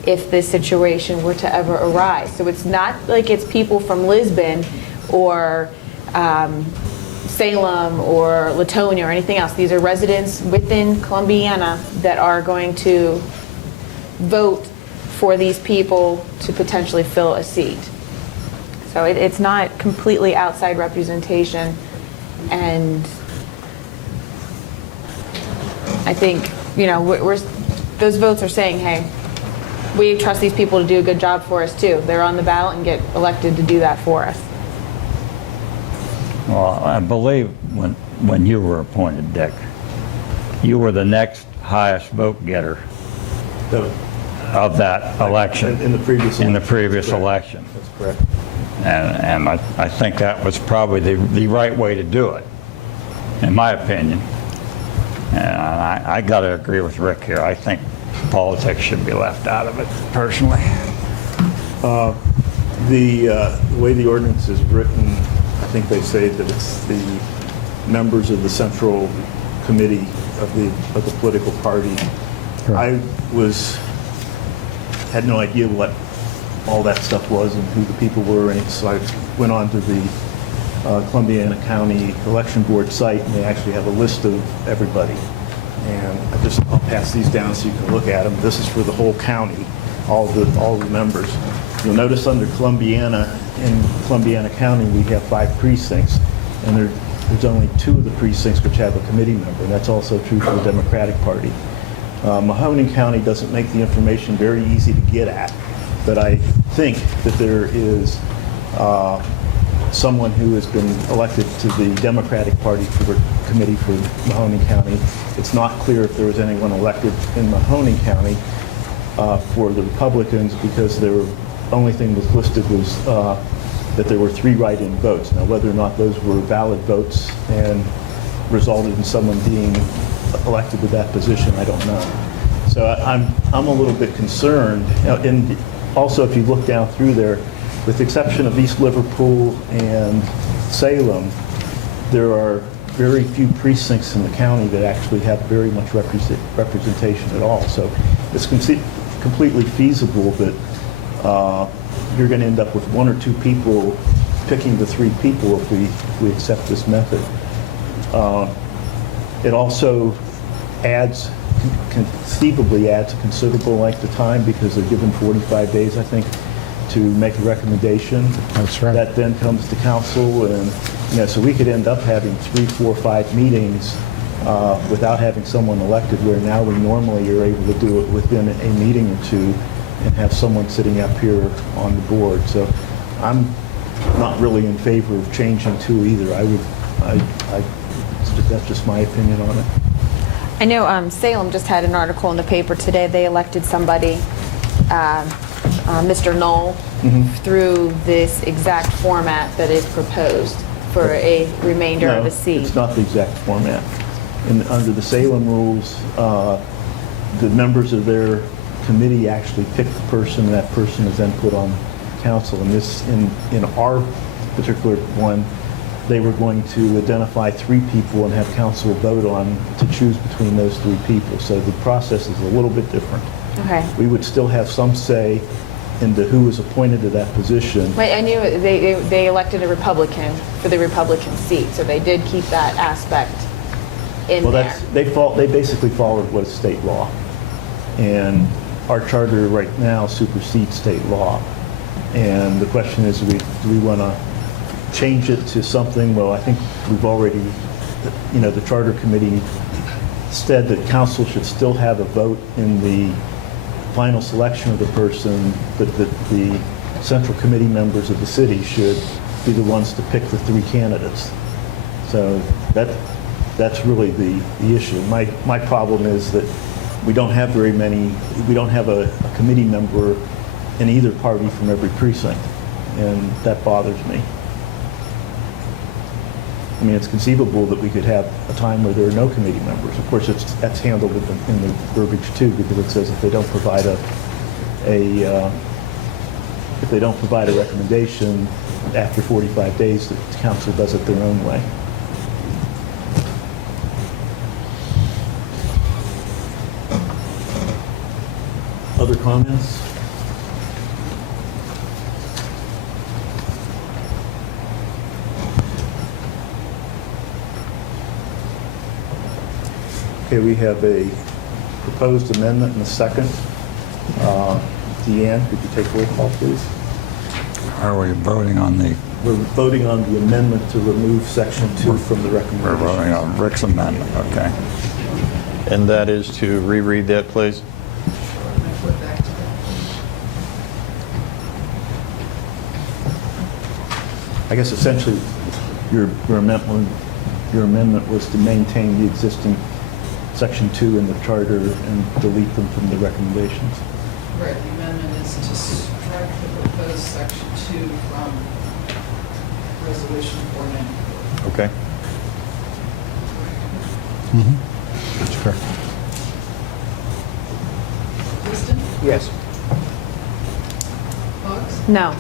if this situation were to ever arise. So it's not like it's people from Lisbon or Salem or Latonia or anything else. These are residents within Columbiana that are going to vote for these people to potentially fill a seat. So it's not completely outside representation, and I think, those votes are saying, hey, we trust these people to do a good job for us too. They're on the ballot and get elected to do that for us. Well, I believe when you were appointed, Dick, you were the next highest vote getter of that election. In the previous election. That's correct. And I think that was probably the right way to do it, in my opinion. And I got to agree with Rick here. I think politics should be left out of it, personally. The way the ordinance is written, I think they say that it's the members of the central committee of the political party. Right. I had no idea what all that stuff was and who the people were, and so I went on to the Columbiana County Election Board site, and they actually have a list of everybody. and I'll pass these down so you can look at them. This is for the whole county, all the members. You'll notice under Columbiana, in Columbiana County, we have 5 precincts, and there's only 2 of the precincts which have a committee member, and that's also true for the Democratic Party. Mahoning County doesn't make the information very easy to get at, but I think that there is someone who has been elected to the Democratic Party for the committee for Mahoning County. It's not clear if there was anyone elected in Mahoning County for the Republicans, because the only thing that was listed was that there were 3 write-in votes. Now, whether or not those were valid votes and resulted in someone being elected to that position, I don't know. So I'm a little bit concerned. And also, if you look down through there, with the exception of East Liverpool and Salem, there are very few precincts in the county that actually have very much representation at all. So it's completely feasible that you're going to end up with 1 or 2 people picking the 3 people if we accept this method. It also conceivably adds a considerable length of time, because they're given 45 days, I think, to make a recommendation. That's right. That then comes to council, and so we could end up having 3, 4, 5 meetings without having someone elected, where now we normally are able to do it within a meeting or 2 and have someone sitting up here on the board. So I'm not really in favor of changing 2 either. That's just my opinion on it. I know Salem just had an article in the paper today. They elected somebody, Mr. Knoll, through this exact format that is proposed for a remainder of a seat. It's not the exact format. Under the Salem rules, the members of their committee actually pick the person, and that person is then put on council. And this, in our particular one, they were going to identify 3 people and have council vote on to choose between those 3 people. So the process is a little bit different. Okay. We would still have some say into who was appointed to that position. Wait, I knew they elected a Republican for the Republican seat, so they did keep that aspect in there. They basically followed what is state law. And our charter right now supersedes state law. And the question is, do we want to change it to something? Well, I think we've already, the charter committee said that council should still have a vote in the final selection of the person, but that the central committee members of the city should be the ones to pick the 3 candidates. So that's really the issue. My problem is that we don't have very many, we don't have a committee member in either party from every precinct, and that bothers me. I mean, it's conceivable that we could have a time where there are no committee members. Of course, that's handled in the verbiage too, because it says if they don't provide a recommendation after 45 days, the council does it their own way. Other comments? Okay, we have a proposed amendment and a second. Deanne, could you take roll call, please? Are we voting on the, We're voting on the amendment to remove section 2 from the we're recommendation. voting on Rick's amendment, okay. And that is to reread that, please? I guess essentially your amendment was to maintain the existing section 2 in the charter and delete them from the recommendations. Right, the amendment is to strike the proposed section 2 from resolution 490. Okay. That's correct. Liston? Yes. Boggs? No.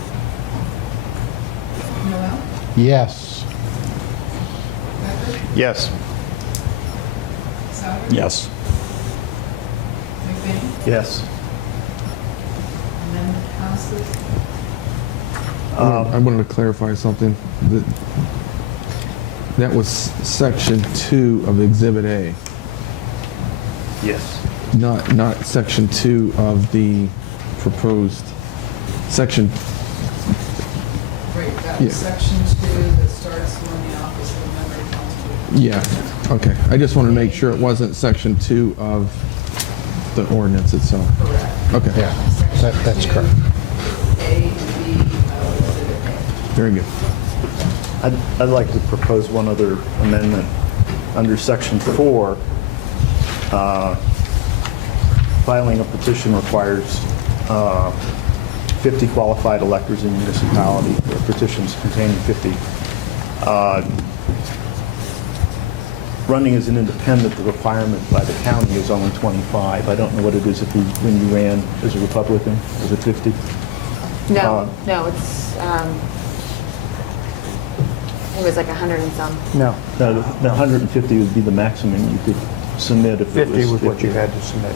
Noel? Yes. Becker? Yes. Souter? Yes. McBain? Yes. Amendment passes. I wanted to clarify something. That was section 2 of Exhibit A. Yes. Not section 2 of the proposed section. Right, that Yeah. was section 2 that starts when the office of the member comes to. Yeah, okay. I just wanted to make sure it wasn't section 2 of the ordinance itself. Correct. Okay. Yeah, that's correct. A and B of Exhibit A. Very good. I'd like to propose one other amendment. Under section 4, filing a petition requires 50 qualified electors in municipality, or petitions containing 50. Running as an independent, the requirement by the county is only 25. I don't know what it is when you ran as a Republican. Was it 50? No, it's, it was like 100 and some. No, No, the 150 would be the maximum you could submit if it was 50 was what 50. you had to submit.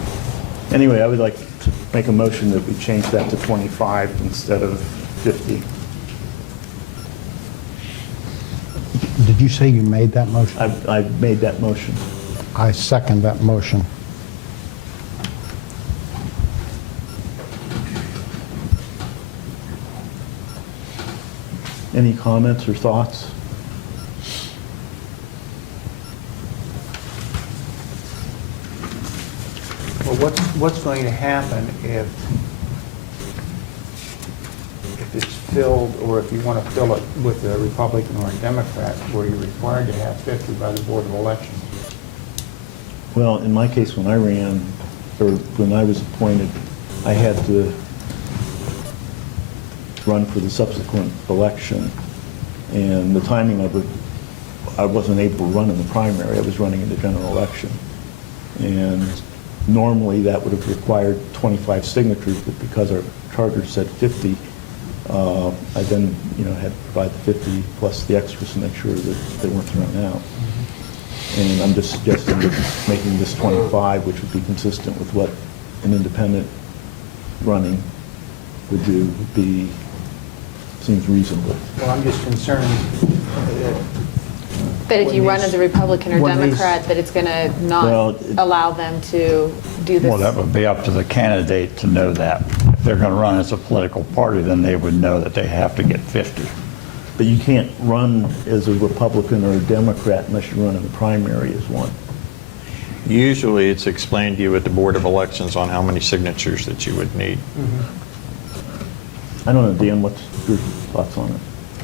Anyway, I would like to make a motion that we change that to 25 instead of 50. Did you say you made that motion? I've made that motion. I second that motion. Any comments or thoughts? Well, what's going to happen if it's filled, or if you want to fill it with a Republican or a Democrat, where you're required to have 50 by the Board of Elections? Well, in my case, when I ran, or when I was appointed, I had to run for the subsequent election. And the timing of it, I wasn't able to run in the primary. I was running in the general election. And normally, that would have required 25 signatures, but because our charter said 50, I then, had to provide the 50 plus the extras to make sure that they weren't thrown out. And I'm just suggesting that making this 25, which would be consistent with what an independent running would do, seems reasonable. Well, I'm just concerned that That if you run as a Republican or when these- Democrat, that it's going to Well, not allow them to do this. Well, that would be up to the candidate to know that. If they're going to run as a political party, then they would know that they have to get 50. But you can't run as a Republican or a Democrat unless you run in the primary as one. Usually, it's explained to you at the Board of Elections on how many signatures that you would need. I don't know, Dan, what's your thoughts on it?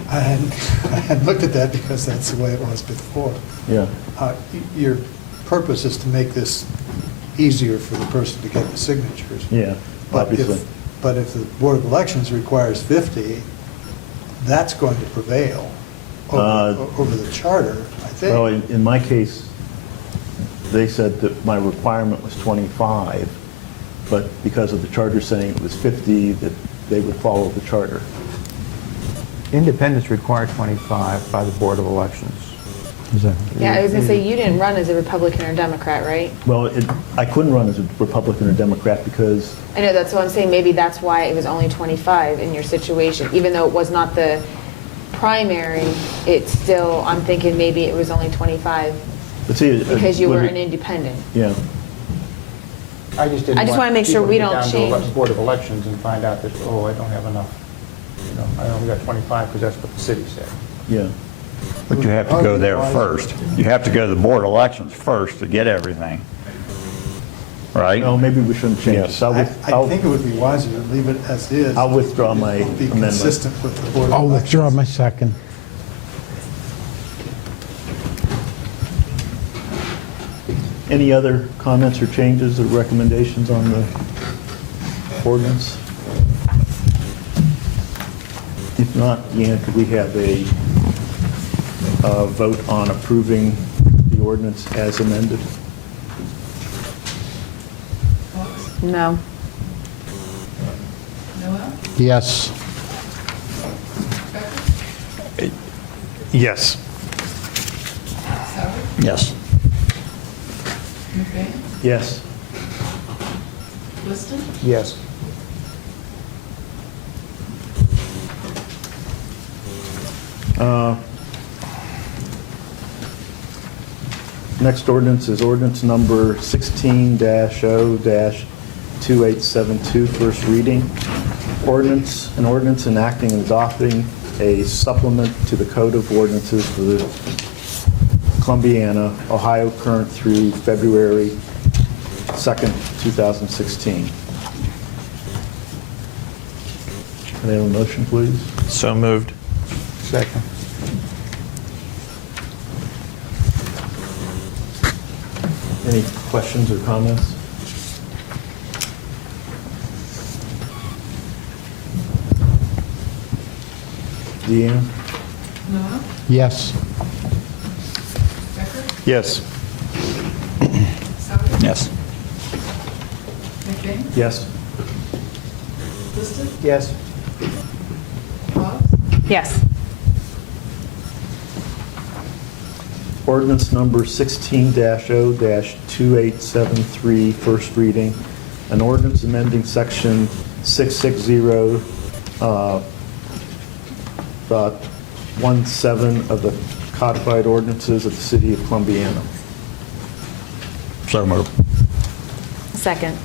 I hadn't looked at that because that's the way it was before. Yeah. Your purpose is to make this easier for the person to get the signatures. Yeah, obviously. But if the Board of Elections requires 50, that's going to prevail over the charter, I think. Well, in my case, they said that my requirement was 25, but because of the charter saying it was 50, that they would follow the charter. independents require 25 by the Board of Elections. Yeah, I was going to say, you didn't run as a Republican or Democrat, right? Well, I couldn't run as a Republican or Democrat because, I know, that's what I'm saying, maybe that's why it was only 25 in your situation. Even though it was not the primary, it's still, I'm thinking maybe it was only 25 but see, because you were an independent. Yeah. I just didn't I just wanna make sure we don't people to get down to change. the Board of Elections and find out that, oh, I don't have enough. I only got 25 because that's what the city said. Yeah. But you have to go there first. You have to go to the Board of Elections first to get everything, right? No, maybe we shouldn't change this. I think it would be wiser to leave it as is. I'll withdraw my Be amendment. consistent with the Board of I'll Elections. withdraw my second. Any other comments or changes or recommendations on the ordinance? If not, Deanne, could we have a vote on approving the ordinance as amended? Fox? No. Noel? Yes. Becker? Yes. Sauer? Yes. McBain? Yes. Liston? Yes. Next ordinance is ordinance number 16-0-2872, first reading. An ordinance enacting and adopting a supplement to the Code of Ordinances for the Columbiana, Ohio, current through February 2nd, 2016. Can I have a motion, please? So moved. Second. Any questions or comments? Deanne? Noel? Yes. Becker? Yes. Souter? Yes. McBain? Yes. Liston? Yes. Boggs? Yes. Ordinance number 16-0-2873, first reading. An ordinance amending section 660.17 of the codified ordinances of the city of Columbiana. So moved. Second.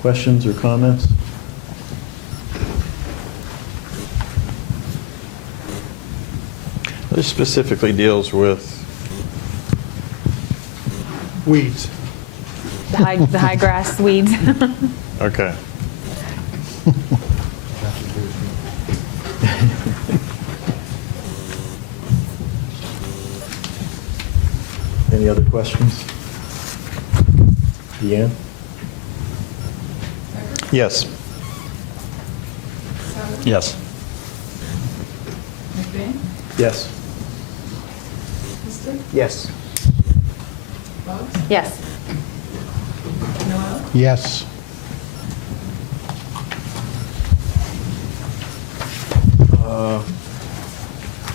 Questions or comments? This specifically deals with, Weeds. The high grass weeds. okay. Any other questions? Deanne? Yes. Souter? Yes. McBain? Yes. Liston? Yes. Boggs? Yes. Noel? Yes.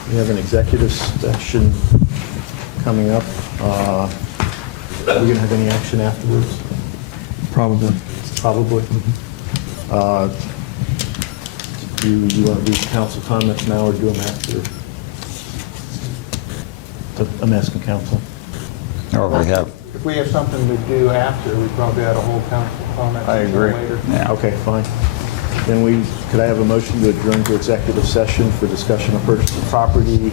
We have an executive session coming up. Are we going to have any action afterwards? Probably. Probably. Do you want to do council comments now or do them after? I'm asking council. Or we have, If we have something to do after, we probably ought to hold council comments I until agree. later. yeah. Okay, fine. Then could I have a motion to adjourn to executive session for discussion of purchase of property,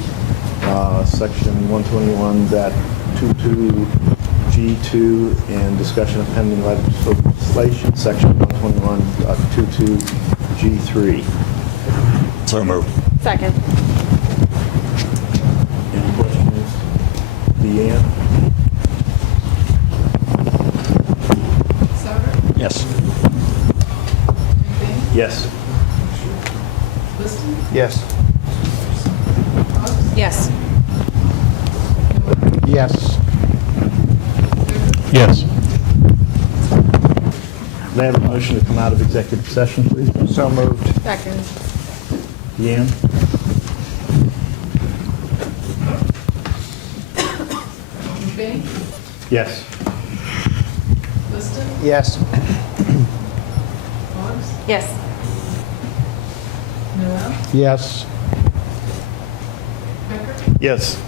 section 121.22G2, and discussion of pending legislation, section 121.22G3. So moved. Second. Any questions? Deanne? Souter? Yes. McBain? Yes. Liston? Yes. Boggs? Yes. Noel? Yes. Becker? Yes. May I have a motion to come out of executive session, please? So moved. Second. Deanne? McBain? Yes. Liston? Yes. Boggs? Yes. Noel? Yes. Becker? Yes.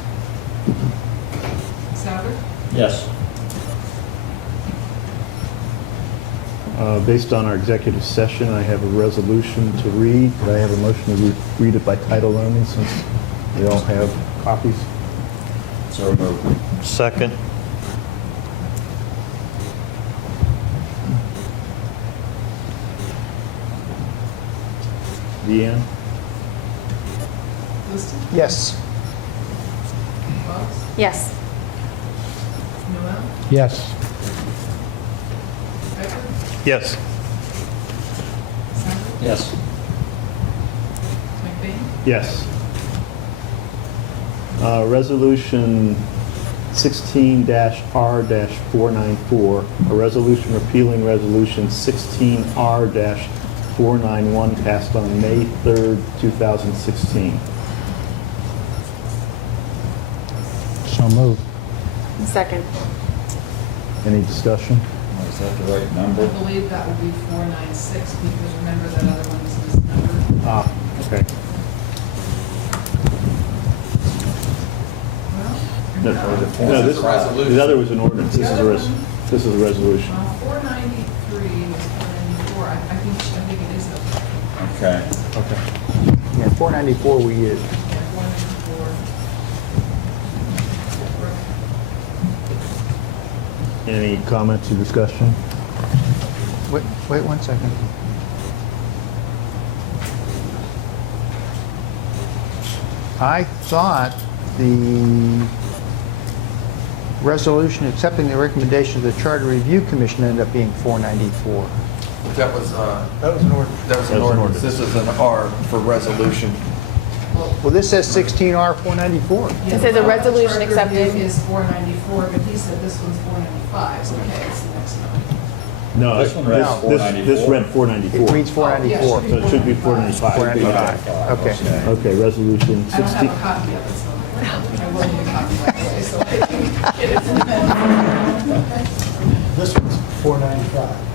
Souter? Yes. Based on our executive session, I have a resolution to read. Could I have a motion to read it by title only, since we all have copies? So moved. Second. Deanne? Liston? Yes. Boggs? Yes. Noel? Yes. Becker? Yes. Souter? Yes. McBain? Yes. Resolution 16-R-494, a resolution repealing Resolution 16R-491 passed on May 3rd, 2016. So moved. Second. Any discussion? Is that the right I number? believe that would be 496, because remember that other one was misnumbered. Okay. Well, No, this, the other was an ordinance. This is a resolution. 493 is 494. I think it is up. Okay. Yeah, 494 we use. Yeah, 494. Any comments or discussion? Wait 1 second. I thought the resolution accepting the recommendation of the Charter Review Commission ended up being 494. That was an ordinance. That was an ordinance. This is an R for resolution. Well, this says 16R 494. It says a resolution Charter accepting. review is 494, but he said this one's 495, so okay, it's the next one. No, This one read this read 494. 494. It reads 494. So it should be 495. 495, okay. Okay, resolution I don't 16. have a copy of it, so I will need a copy right away, so I can get it from them. This one's 495.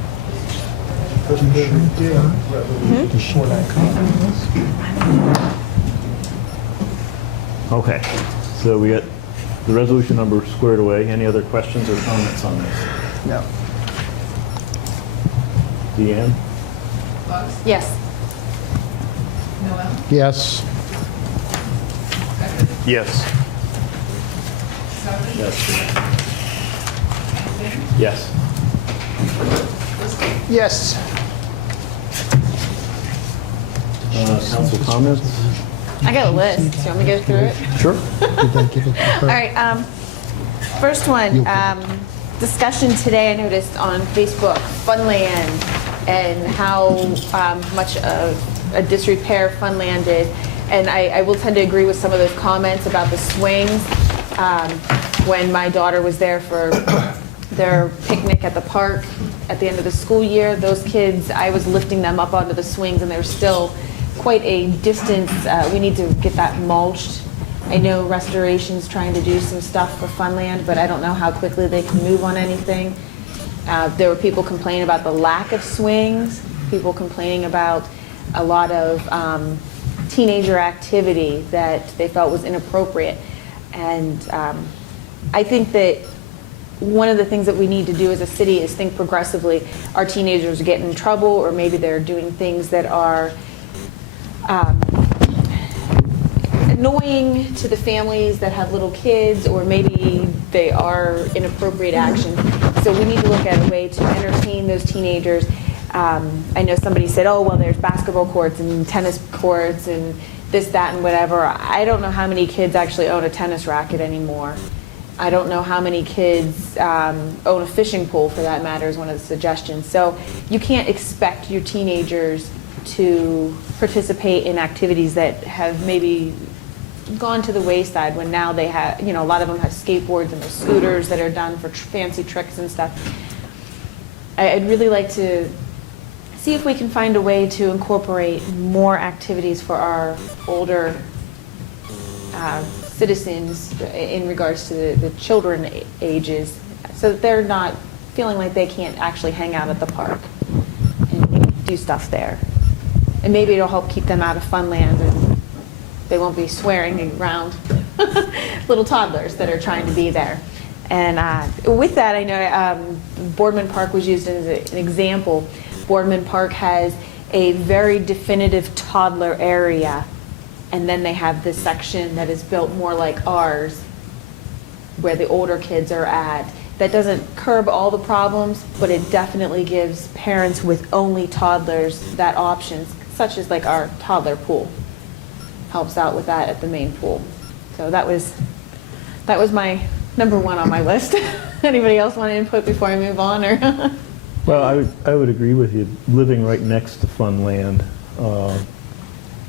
Okay, so we got the resolution number squared away. Any other questions or comments on this? No. Deanne? Bugs? Yes. Noel? Yes. Becker? Yes. Souter? Yes. Finn? Yes. Liston? Yes. Council comments? I got a list. Do you want me to go through it? Sure. All right, first one, discussion today I noticed on Facebook, Funland, and how much of a disrepair Funland is. And I will tend to agree with some of those comments about the swings. When my daughter was there for their picnic at the park at the end of the school year, those kids, I was lifting them up onto the swings and they're still quite a distance. We need to get that mulched. I know Restoration's trying to do some stuff for Funland, but I don't know how quickly they can move on anything. There were people complaining about the lack of swings, people complaining about a lot of teenager activity that they felt was inappropriate. And I think that one of the things that we need to do as a city is think progressively. Our teenagers get in trouble, or maybe they're doing things that are annoying to the families that have little kids, or maybe they are inappropriate actions. So we need to look at a way to entertain those teenagers. I know somebody said, oh, well, there's basketball courts and tennis courts and this, that, and whatever. I don't know how many kids actually own a tennis racket anymore. I don't know how many kids own a fishing pool, for that matter, is one of the suggestions. So you can't expect your teenagers to participate in activities that have maybe gone to the wayside, when now they have, you know, a lot of them have skateboards and the scooters that are done for fancy tricks and stuff. I'd really like to see if we can find a way to incorporate more activities for our older citizens in regards to the children ages, so that they're not feeling like they can't actually hang out at the park and do stuff there. And maybe it'll help keep them out of Funland, and they won't be swearing around little toddlers that are trying to be there. And with that, I know Boardman Park was used as an example. Boardman Park has a very definitive toddler area, and then they have this section that is built more like ours, where the older kids are at. That doesn't curb all the problems, but it definitely gives parents with only toddlers that option, such as like our toddler pool. Helps out with that at the main pool. So that was my number one on my list. Anybody else want to input before I move on, or? Well, I would agree with you. Living right next to Funland,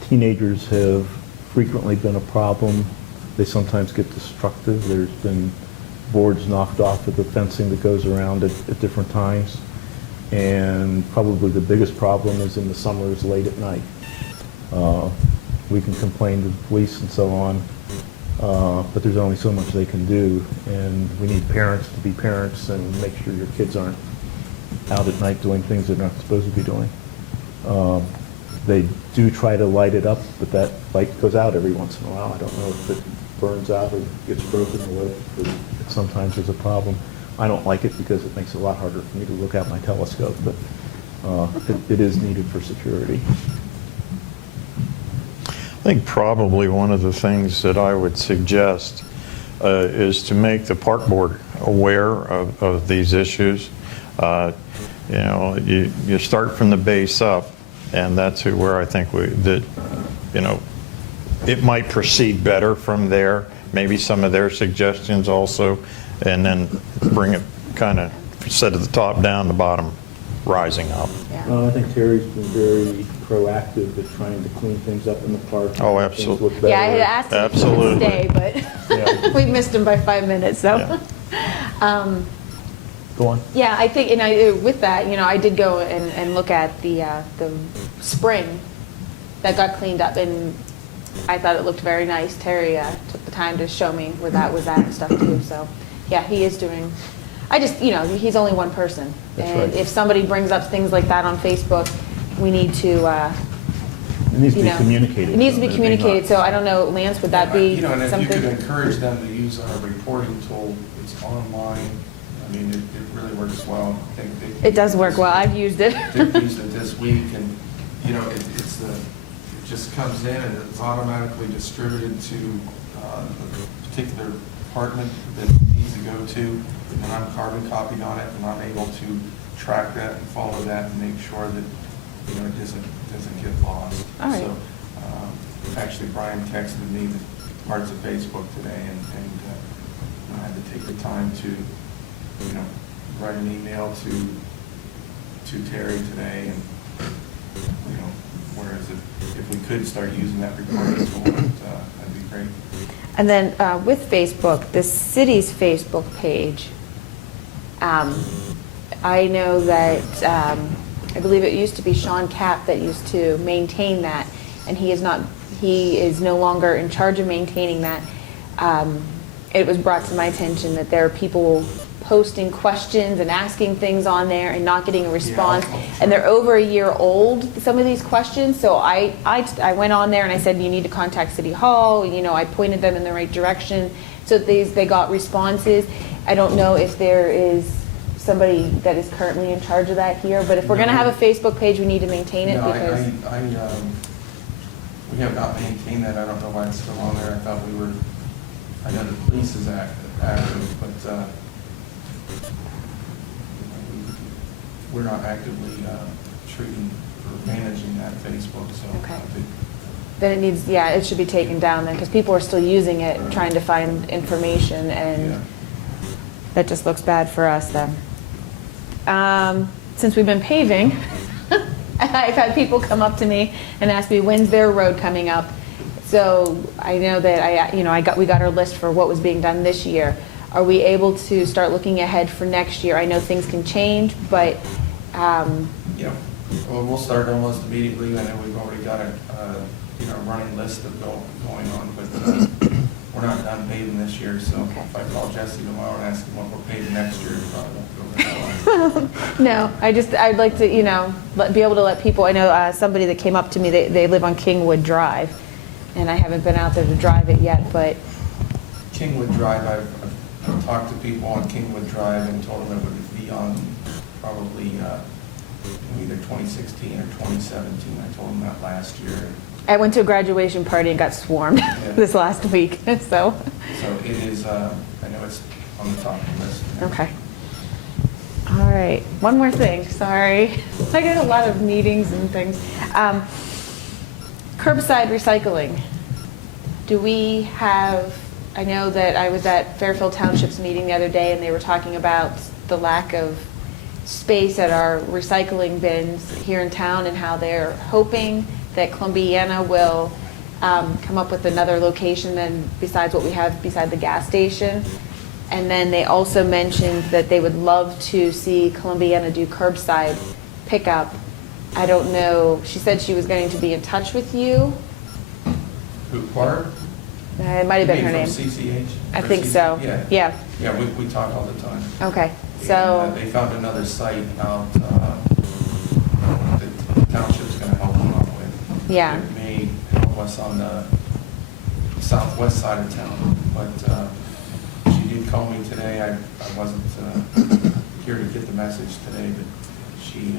teenagers have frequently been a problem. They sometimes get destructive. There's been boards knocked off of the fencing that goes around at different times. And probably the biggest problem is in the summers late at night. We can complain to the police and so on, but there's only so much they can do. And we need parents to be parents and make sure your kids aren't out at night doing things they're not supposed to be doing. They do try to light it up, but that light goes out every once in a while. I don't know if it burns out or gets broken or whatever, it sometimes is a problem. I don't like it because it makes it a lot harder for me to look out my telescope, but it is needed for security. I think probably one of the things that I would suggest is to make the park board aware of these issues. You know, you start from the base up, and that's where I think you know, it might proceed better from there. Maybe some of their suggestions also, and then bring it kind of set at the top down, the bottom rising up. I think Terry's been very proactive at trying to clean things up in the park. Oh, make things absolutely. look better. Yeah, I had asked him to stay, but Yeah. we missed him by 5 minutes, so. Yeah. Go on. Yeah, I think, and with that, you know, I did go and look at the spring that got cleaned up, and I thought it looked very nice. Terry took the time to show me where that was at and stuff too, so, yeah, he is doing, I just, you know, he's only one person. That's And right. if somebody brings up things like that on Facebook, we need to, It needs to you be know, communicated. it needs to be It may communicated, not. so I don't know, Lance, would that be You know, and if you could something? encourage them to use our reporting tool, it's online. I mean, it really works well. It does work well, I've used it. They've used it this week, and, you know, it just comes in and it's automatically distributed to the particular department that it needs to go to, and I'm carbon copied on it, and I'm able to track that and follow that and make sure that, you know, it doesn't get lost. All right. So, actually, Brian texted me the parts of Facebook today, and I had to take the time to, you know, write an email to Terry today, and, you know, whereas if we could start using that recording tool, that'd be great. And then with Facebook, the city's Facebook page, I know that, I believe it used to be Sean Capp that used to maintain that, and he is no longer in charge of maintaining that. It was brought to my attention that there are people posting questions and asking things on there and not getting a response, and they're over a year old, some of these questions, so I went on there and I said, you need to contact City Hall, you know, I pointed them in the right direction, so they got responses. I don't know if there is somebody that is currently in charge of that here, but if we're going to have a Facebook page, we need to maintain it, No, because... we have not maintained that. I don't know why it's still on there. I thought we were, I know the police is active, but we're not actively treating or managing that Facebook, so. Okay. Then it needs, yeah, it should be taken down then, because people are still using it, and trying to find information, and Yeah. that just looks bad for us then. Since we've been paving, I've had people come up to me and ask me, when's their road coming up? So I know that we got our list for what was being done this year. Are we able to start looking ahead for next year? I know things can change, but Yeah, well, we'll start almost immediately. I know we've already got a running list of going on, but we're not done paving this year, so if I call Jesse tomorrow and ask him what we're paving next year, we probably won't go that long. no, I'd like to, be able to let people, I know somebody that came up to me, they live on Kingwood Drive, and I haven't been out there to drive it yet, but... Kingwood Drive, I've talked to people on Kingwood Drive and told them it would be on probably either 2016 or 2017. I told them that last year. I went to a graduation party and got swarmed this last week, so... So it is, I know it's on the top of the list. Okay. All right, one more thing, sorry. I get a lot of meetings and things. Curbside recycling. Do we have, I know that I was at Fairfield Township's meeting the other day, and they were talking about the lack of space at our recycling bins here in town, and how they're hoping that Columbiana will come up with another location than besides what we have beside the gas station. And then they also mentioned that they would love to see Columbiana do curbside pickup. I don't know, she said she was going to be in touch with you. Who, Barb? It might have been her name. From CCH? I think so. Yeah. Yeah. We talk all the time. Okay, And, so, they found another site out, the township's gonna help them out with. Yeah. It may help us on the southwest side of town. But she did call me today. I wasn't here to get the message today, but she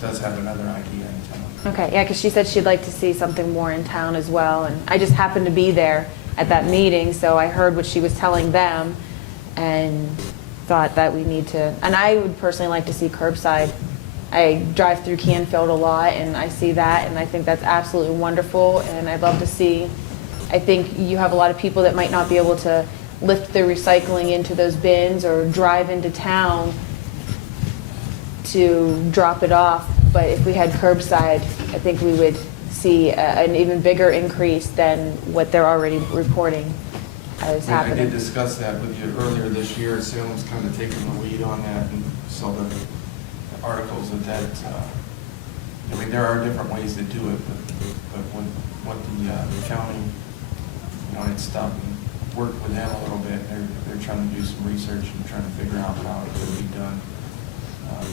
does have another idea in town. Okay, yeah, because she said she'd like to see something more in town as well, and I just happened to be there at that meeting, so I heard what she was telling them, and thought that we need to, and I would personally like to see curbside. I drive through Canfield a lot, and I see that, and I think that's absolutely wonderful, and I'd love to see, I think you have a lot of people that might not be able to lift their recycling into those bins or drive into town to drop it off, but if we had curbside, I think we would see an even bigger increase than what they're already reporting as I happening. did discuss that with you earlier this year. Salem's kind of taken the lead on that, and saw the articles that, I mean, there are different ways to do it, but what the county, had stopped and worked with them a little bit. They're trying to do some research and trying to figure out how it could be done.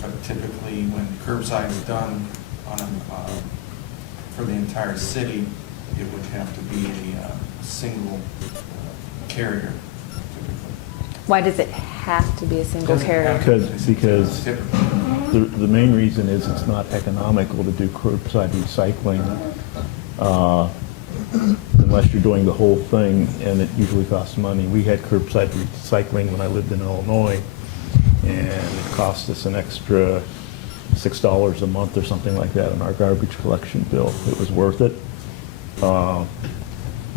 But typically, when curbside is done on for the entire city, it would have to be a single carrier. Typically. Why does it have to be a single Doesn't carrier? have to. Because the main reason is it's not economical to do curbside recycling unless you're doing the whole thing, and it usually costs money. We had curbside recycling when I lived in Illinois, and it cost us an extra $6 a month or something like that on our garbage collection bill. It was worth it,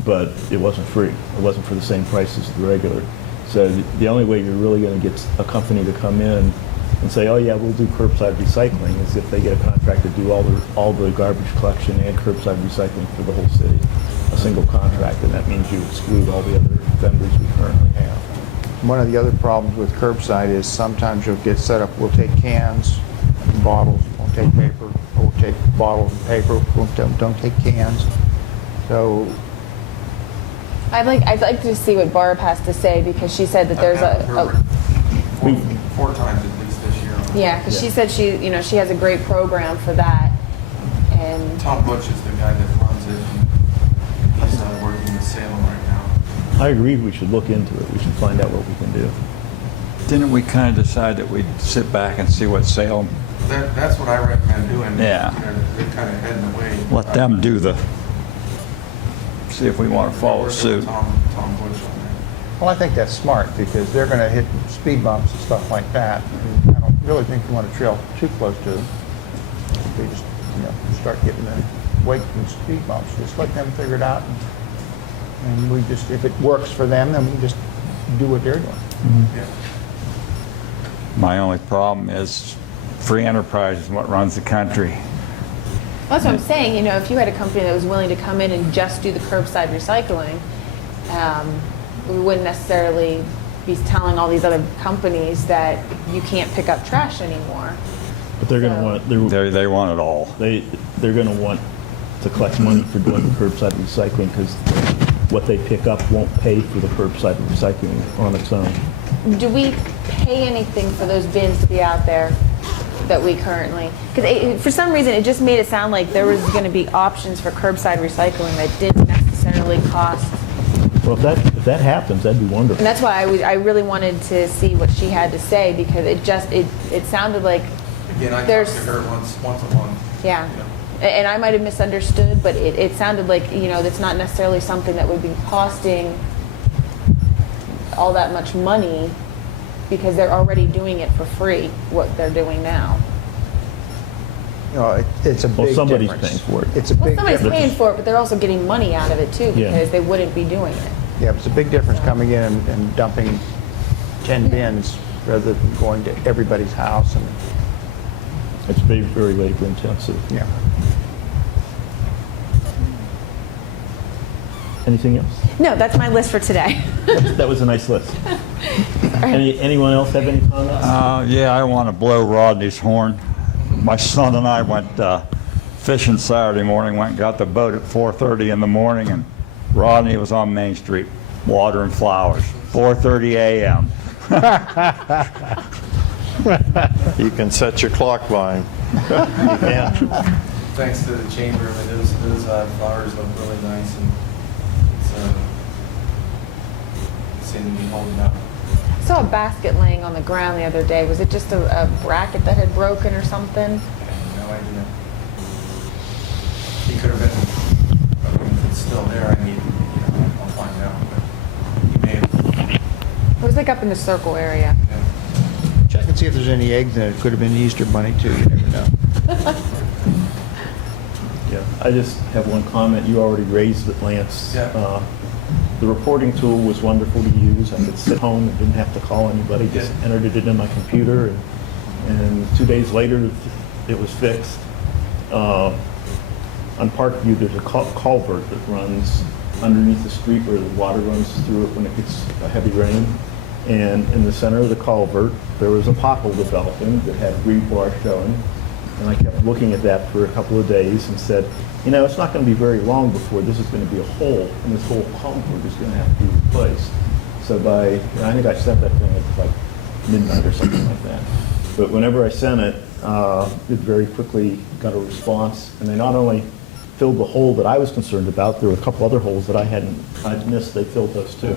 but it wasn't free. It wasn't for the same price as the regular. So the only way you're really going to get a company to come in and say, oh yeah, we'll do curbside recycling, is if they get a contract to do all the garbage collection and curbside recycling for the whole city, a single contract, and that means you exclude all the other vendors we currently have. One of the other problems with curbside is sometimes you'll get set up, we'll take cans, bottles, won't take paper, or we'll take bottles and paper, don't take cans. So I'd like to see what Barb has to say, because she said that there's Four times at least this year. yeah, because she said she has a great program for that, and Tom Butch is the guy that runs it. And he's working with Salem right now. I agree we should look into it. We should find out what we can do. Didn't we kind of decide that we'd sit back and see what Salem, That's what I recommend doing. Yeah. They're kind of heading the way. let them do see if we want to follow Working suit. with Tom Butch on that. well, I think that's smart, because they're going to hit speed bumps and stuff like that. And I don't really think you want to trail too close to them. They just, start getting the weight and speed bumps. Just let them figure it out. And we just, if it works for them, then we just do what they're doing. Yeah. My only problem is free enterprise is what runs the country. that's what I'm saying. If you had a company that was willing to come in and just do the curbside recycling, we wouldn't necessarily be telling all these other companies that you can't pick up trash anymore. But they're going to want They want it all. they're going to want to collect money for doing the curbside recycling, because what they pick up won't pay for the curbside recycling on its own. Do we pay anything for those bins to be out there that we currently? Because for some reason, it just made it sound like there was going to be options for curbside recycling that didn't necessarily cost. Well, if that happens, that'd be wonderful. And that's why I really wanted to see what she had to say, because it sounded like Again, I talk there's to her once a month. yeah. And I might have misunderstood, but it sounded like, that's not necessarily something that would be costing all that much money, because they're already doing it for free, what they're doing now. It's a big Well, somebody's difference. paying for it. It's a Well, big somebody's difference. paying for it, but they're also getting money out of it too, Yeah. because they wouldn't be doing it. Yeah, it's a big difference coming in and dumping 10 bins rather than going to everybody's house. And It's very, very labor intensive. yeah. Anything else? No, that's my list for today. That was a nice list. Anyone else have any comments? Yeah, I want to blow Rodney's horn. My son and I went fishing Saturday morning, went and got the boat at 4:30 in the morning, and Rodney was on Main Street watering flowers, 4:30 a.m. You can set your clock by him. You can. Thanks to the chamber, those flowers look really nice, and it's seem to be holding up. I saw a basket laying on the ground the other day. Was it just a bracket that had broken or something? I have no idea. He could have been, I mean, if it's still there, I need, I'll find out, but he may have, It was like up in the circle area. Check and see if there's any eggs in it. It could have been the Easter bunny too, you never know. Yeah, I just have one comment. You already raised it, Lance. Yeah. The reporting tool was wonderful to use. I could sit home and didn't have to call anybody, just Yeah. entered it in my computer, and 2 days later, it was fixed. On Parkview, there's a culvert that runs underneath the street where the water runs through it when it gets a heavy rain. And in the center of the culvert, there was a pothole developing that had rebar showing. And I kept looking at that for a couple of days and said, it's not going to be very long before this is going to be a hole, and this whole culvert is going to have to be replaced. So I think I sent that thing at like midnight or something like that. But whenever I sent it, it very quickly got a response, and they not only filled the hole that I was concerned about, there were a couple other holes that I'd missed, they filled those too.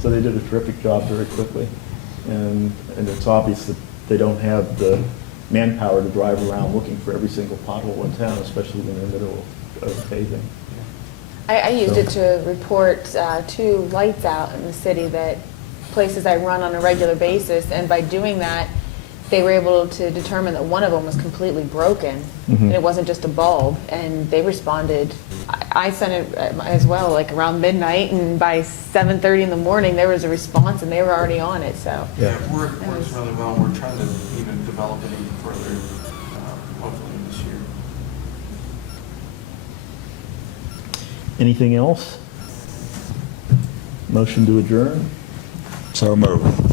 So they did a terrific job very quickly. And it's obvious that they don't have the manpower to drive around looking for every single pothole in town, especially when they're in the middle of paving. I used it to report 2 lights out in the city, that places I run on a regular basis, and by doing that, they were able to determine that one of them was completely broken, and it wasn't just a bulb, and they responded. I sent it as well, like around midnight, and by 7:30 in the morning, there was a response, and they were already on it, so. yeah, it works really well. We're trying to even develop it even further, hopefully this year. Anything else? Motion to adjourn? So moved.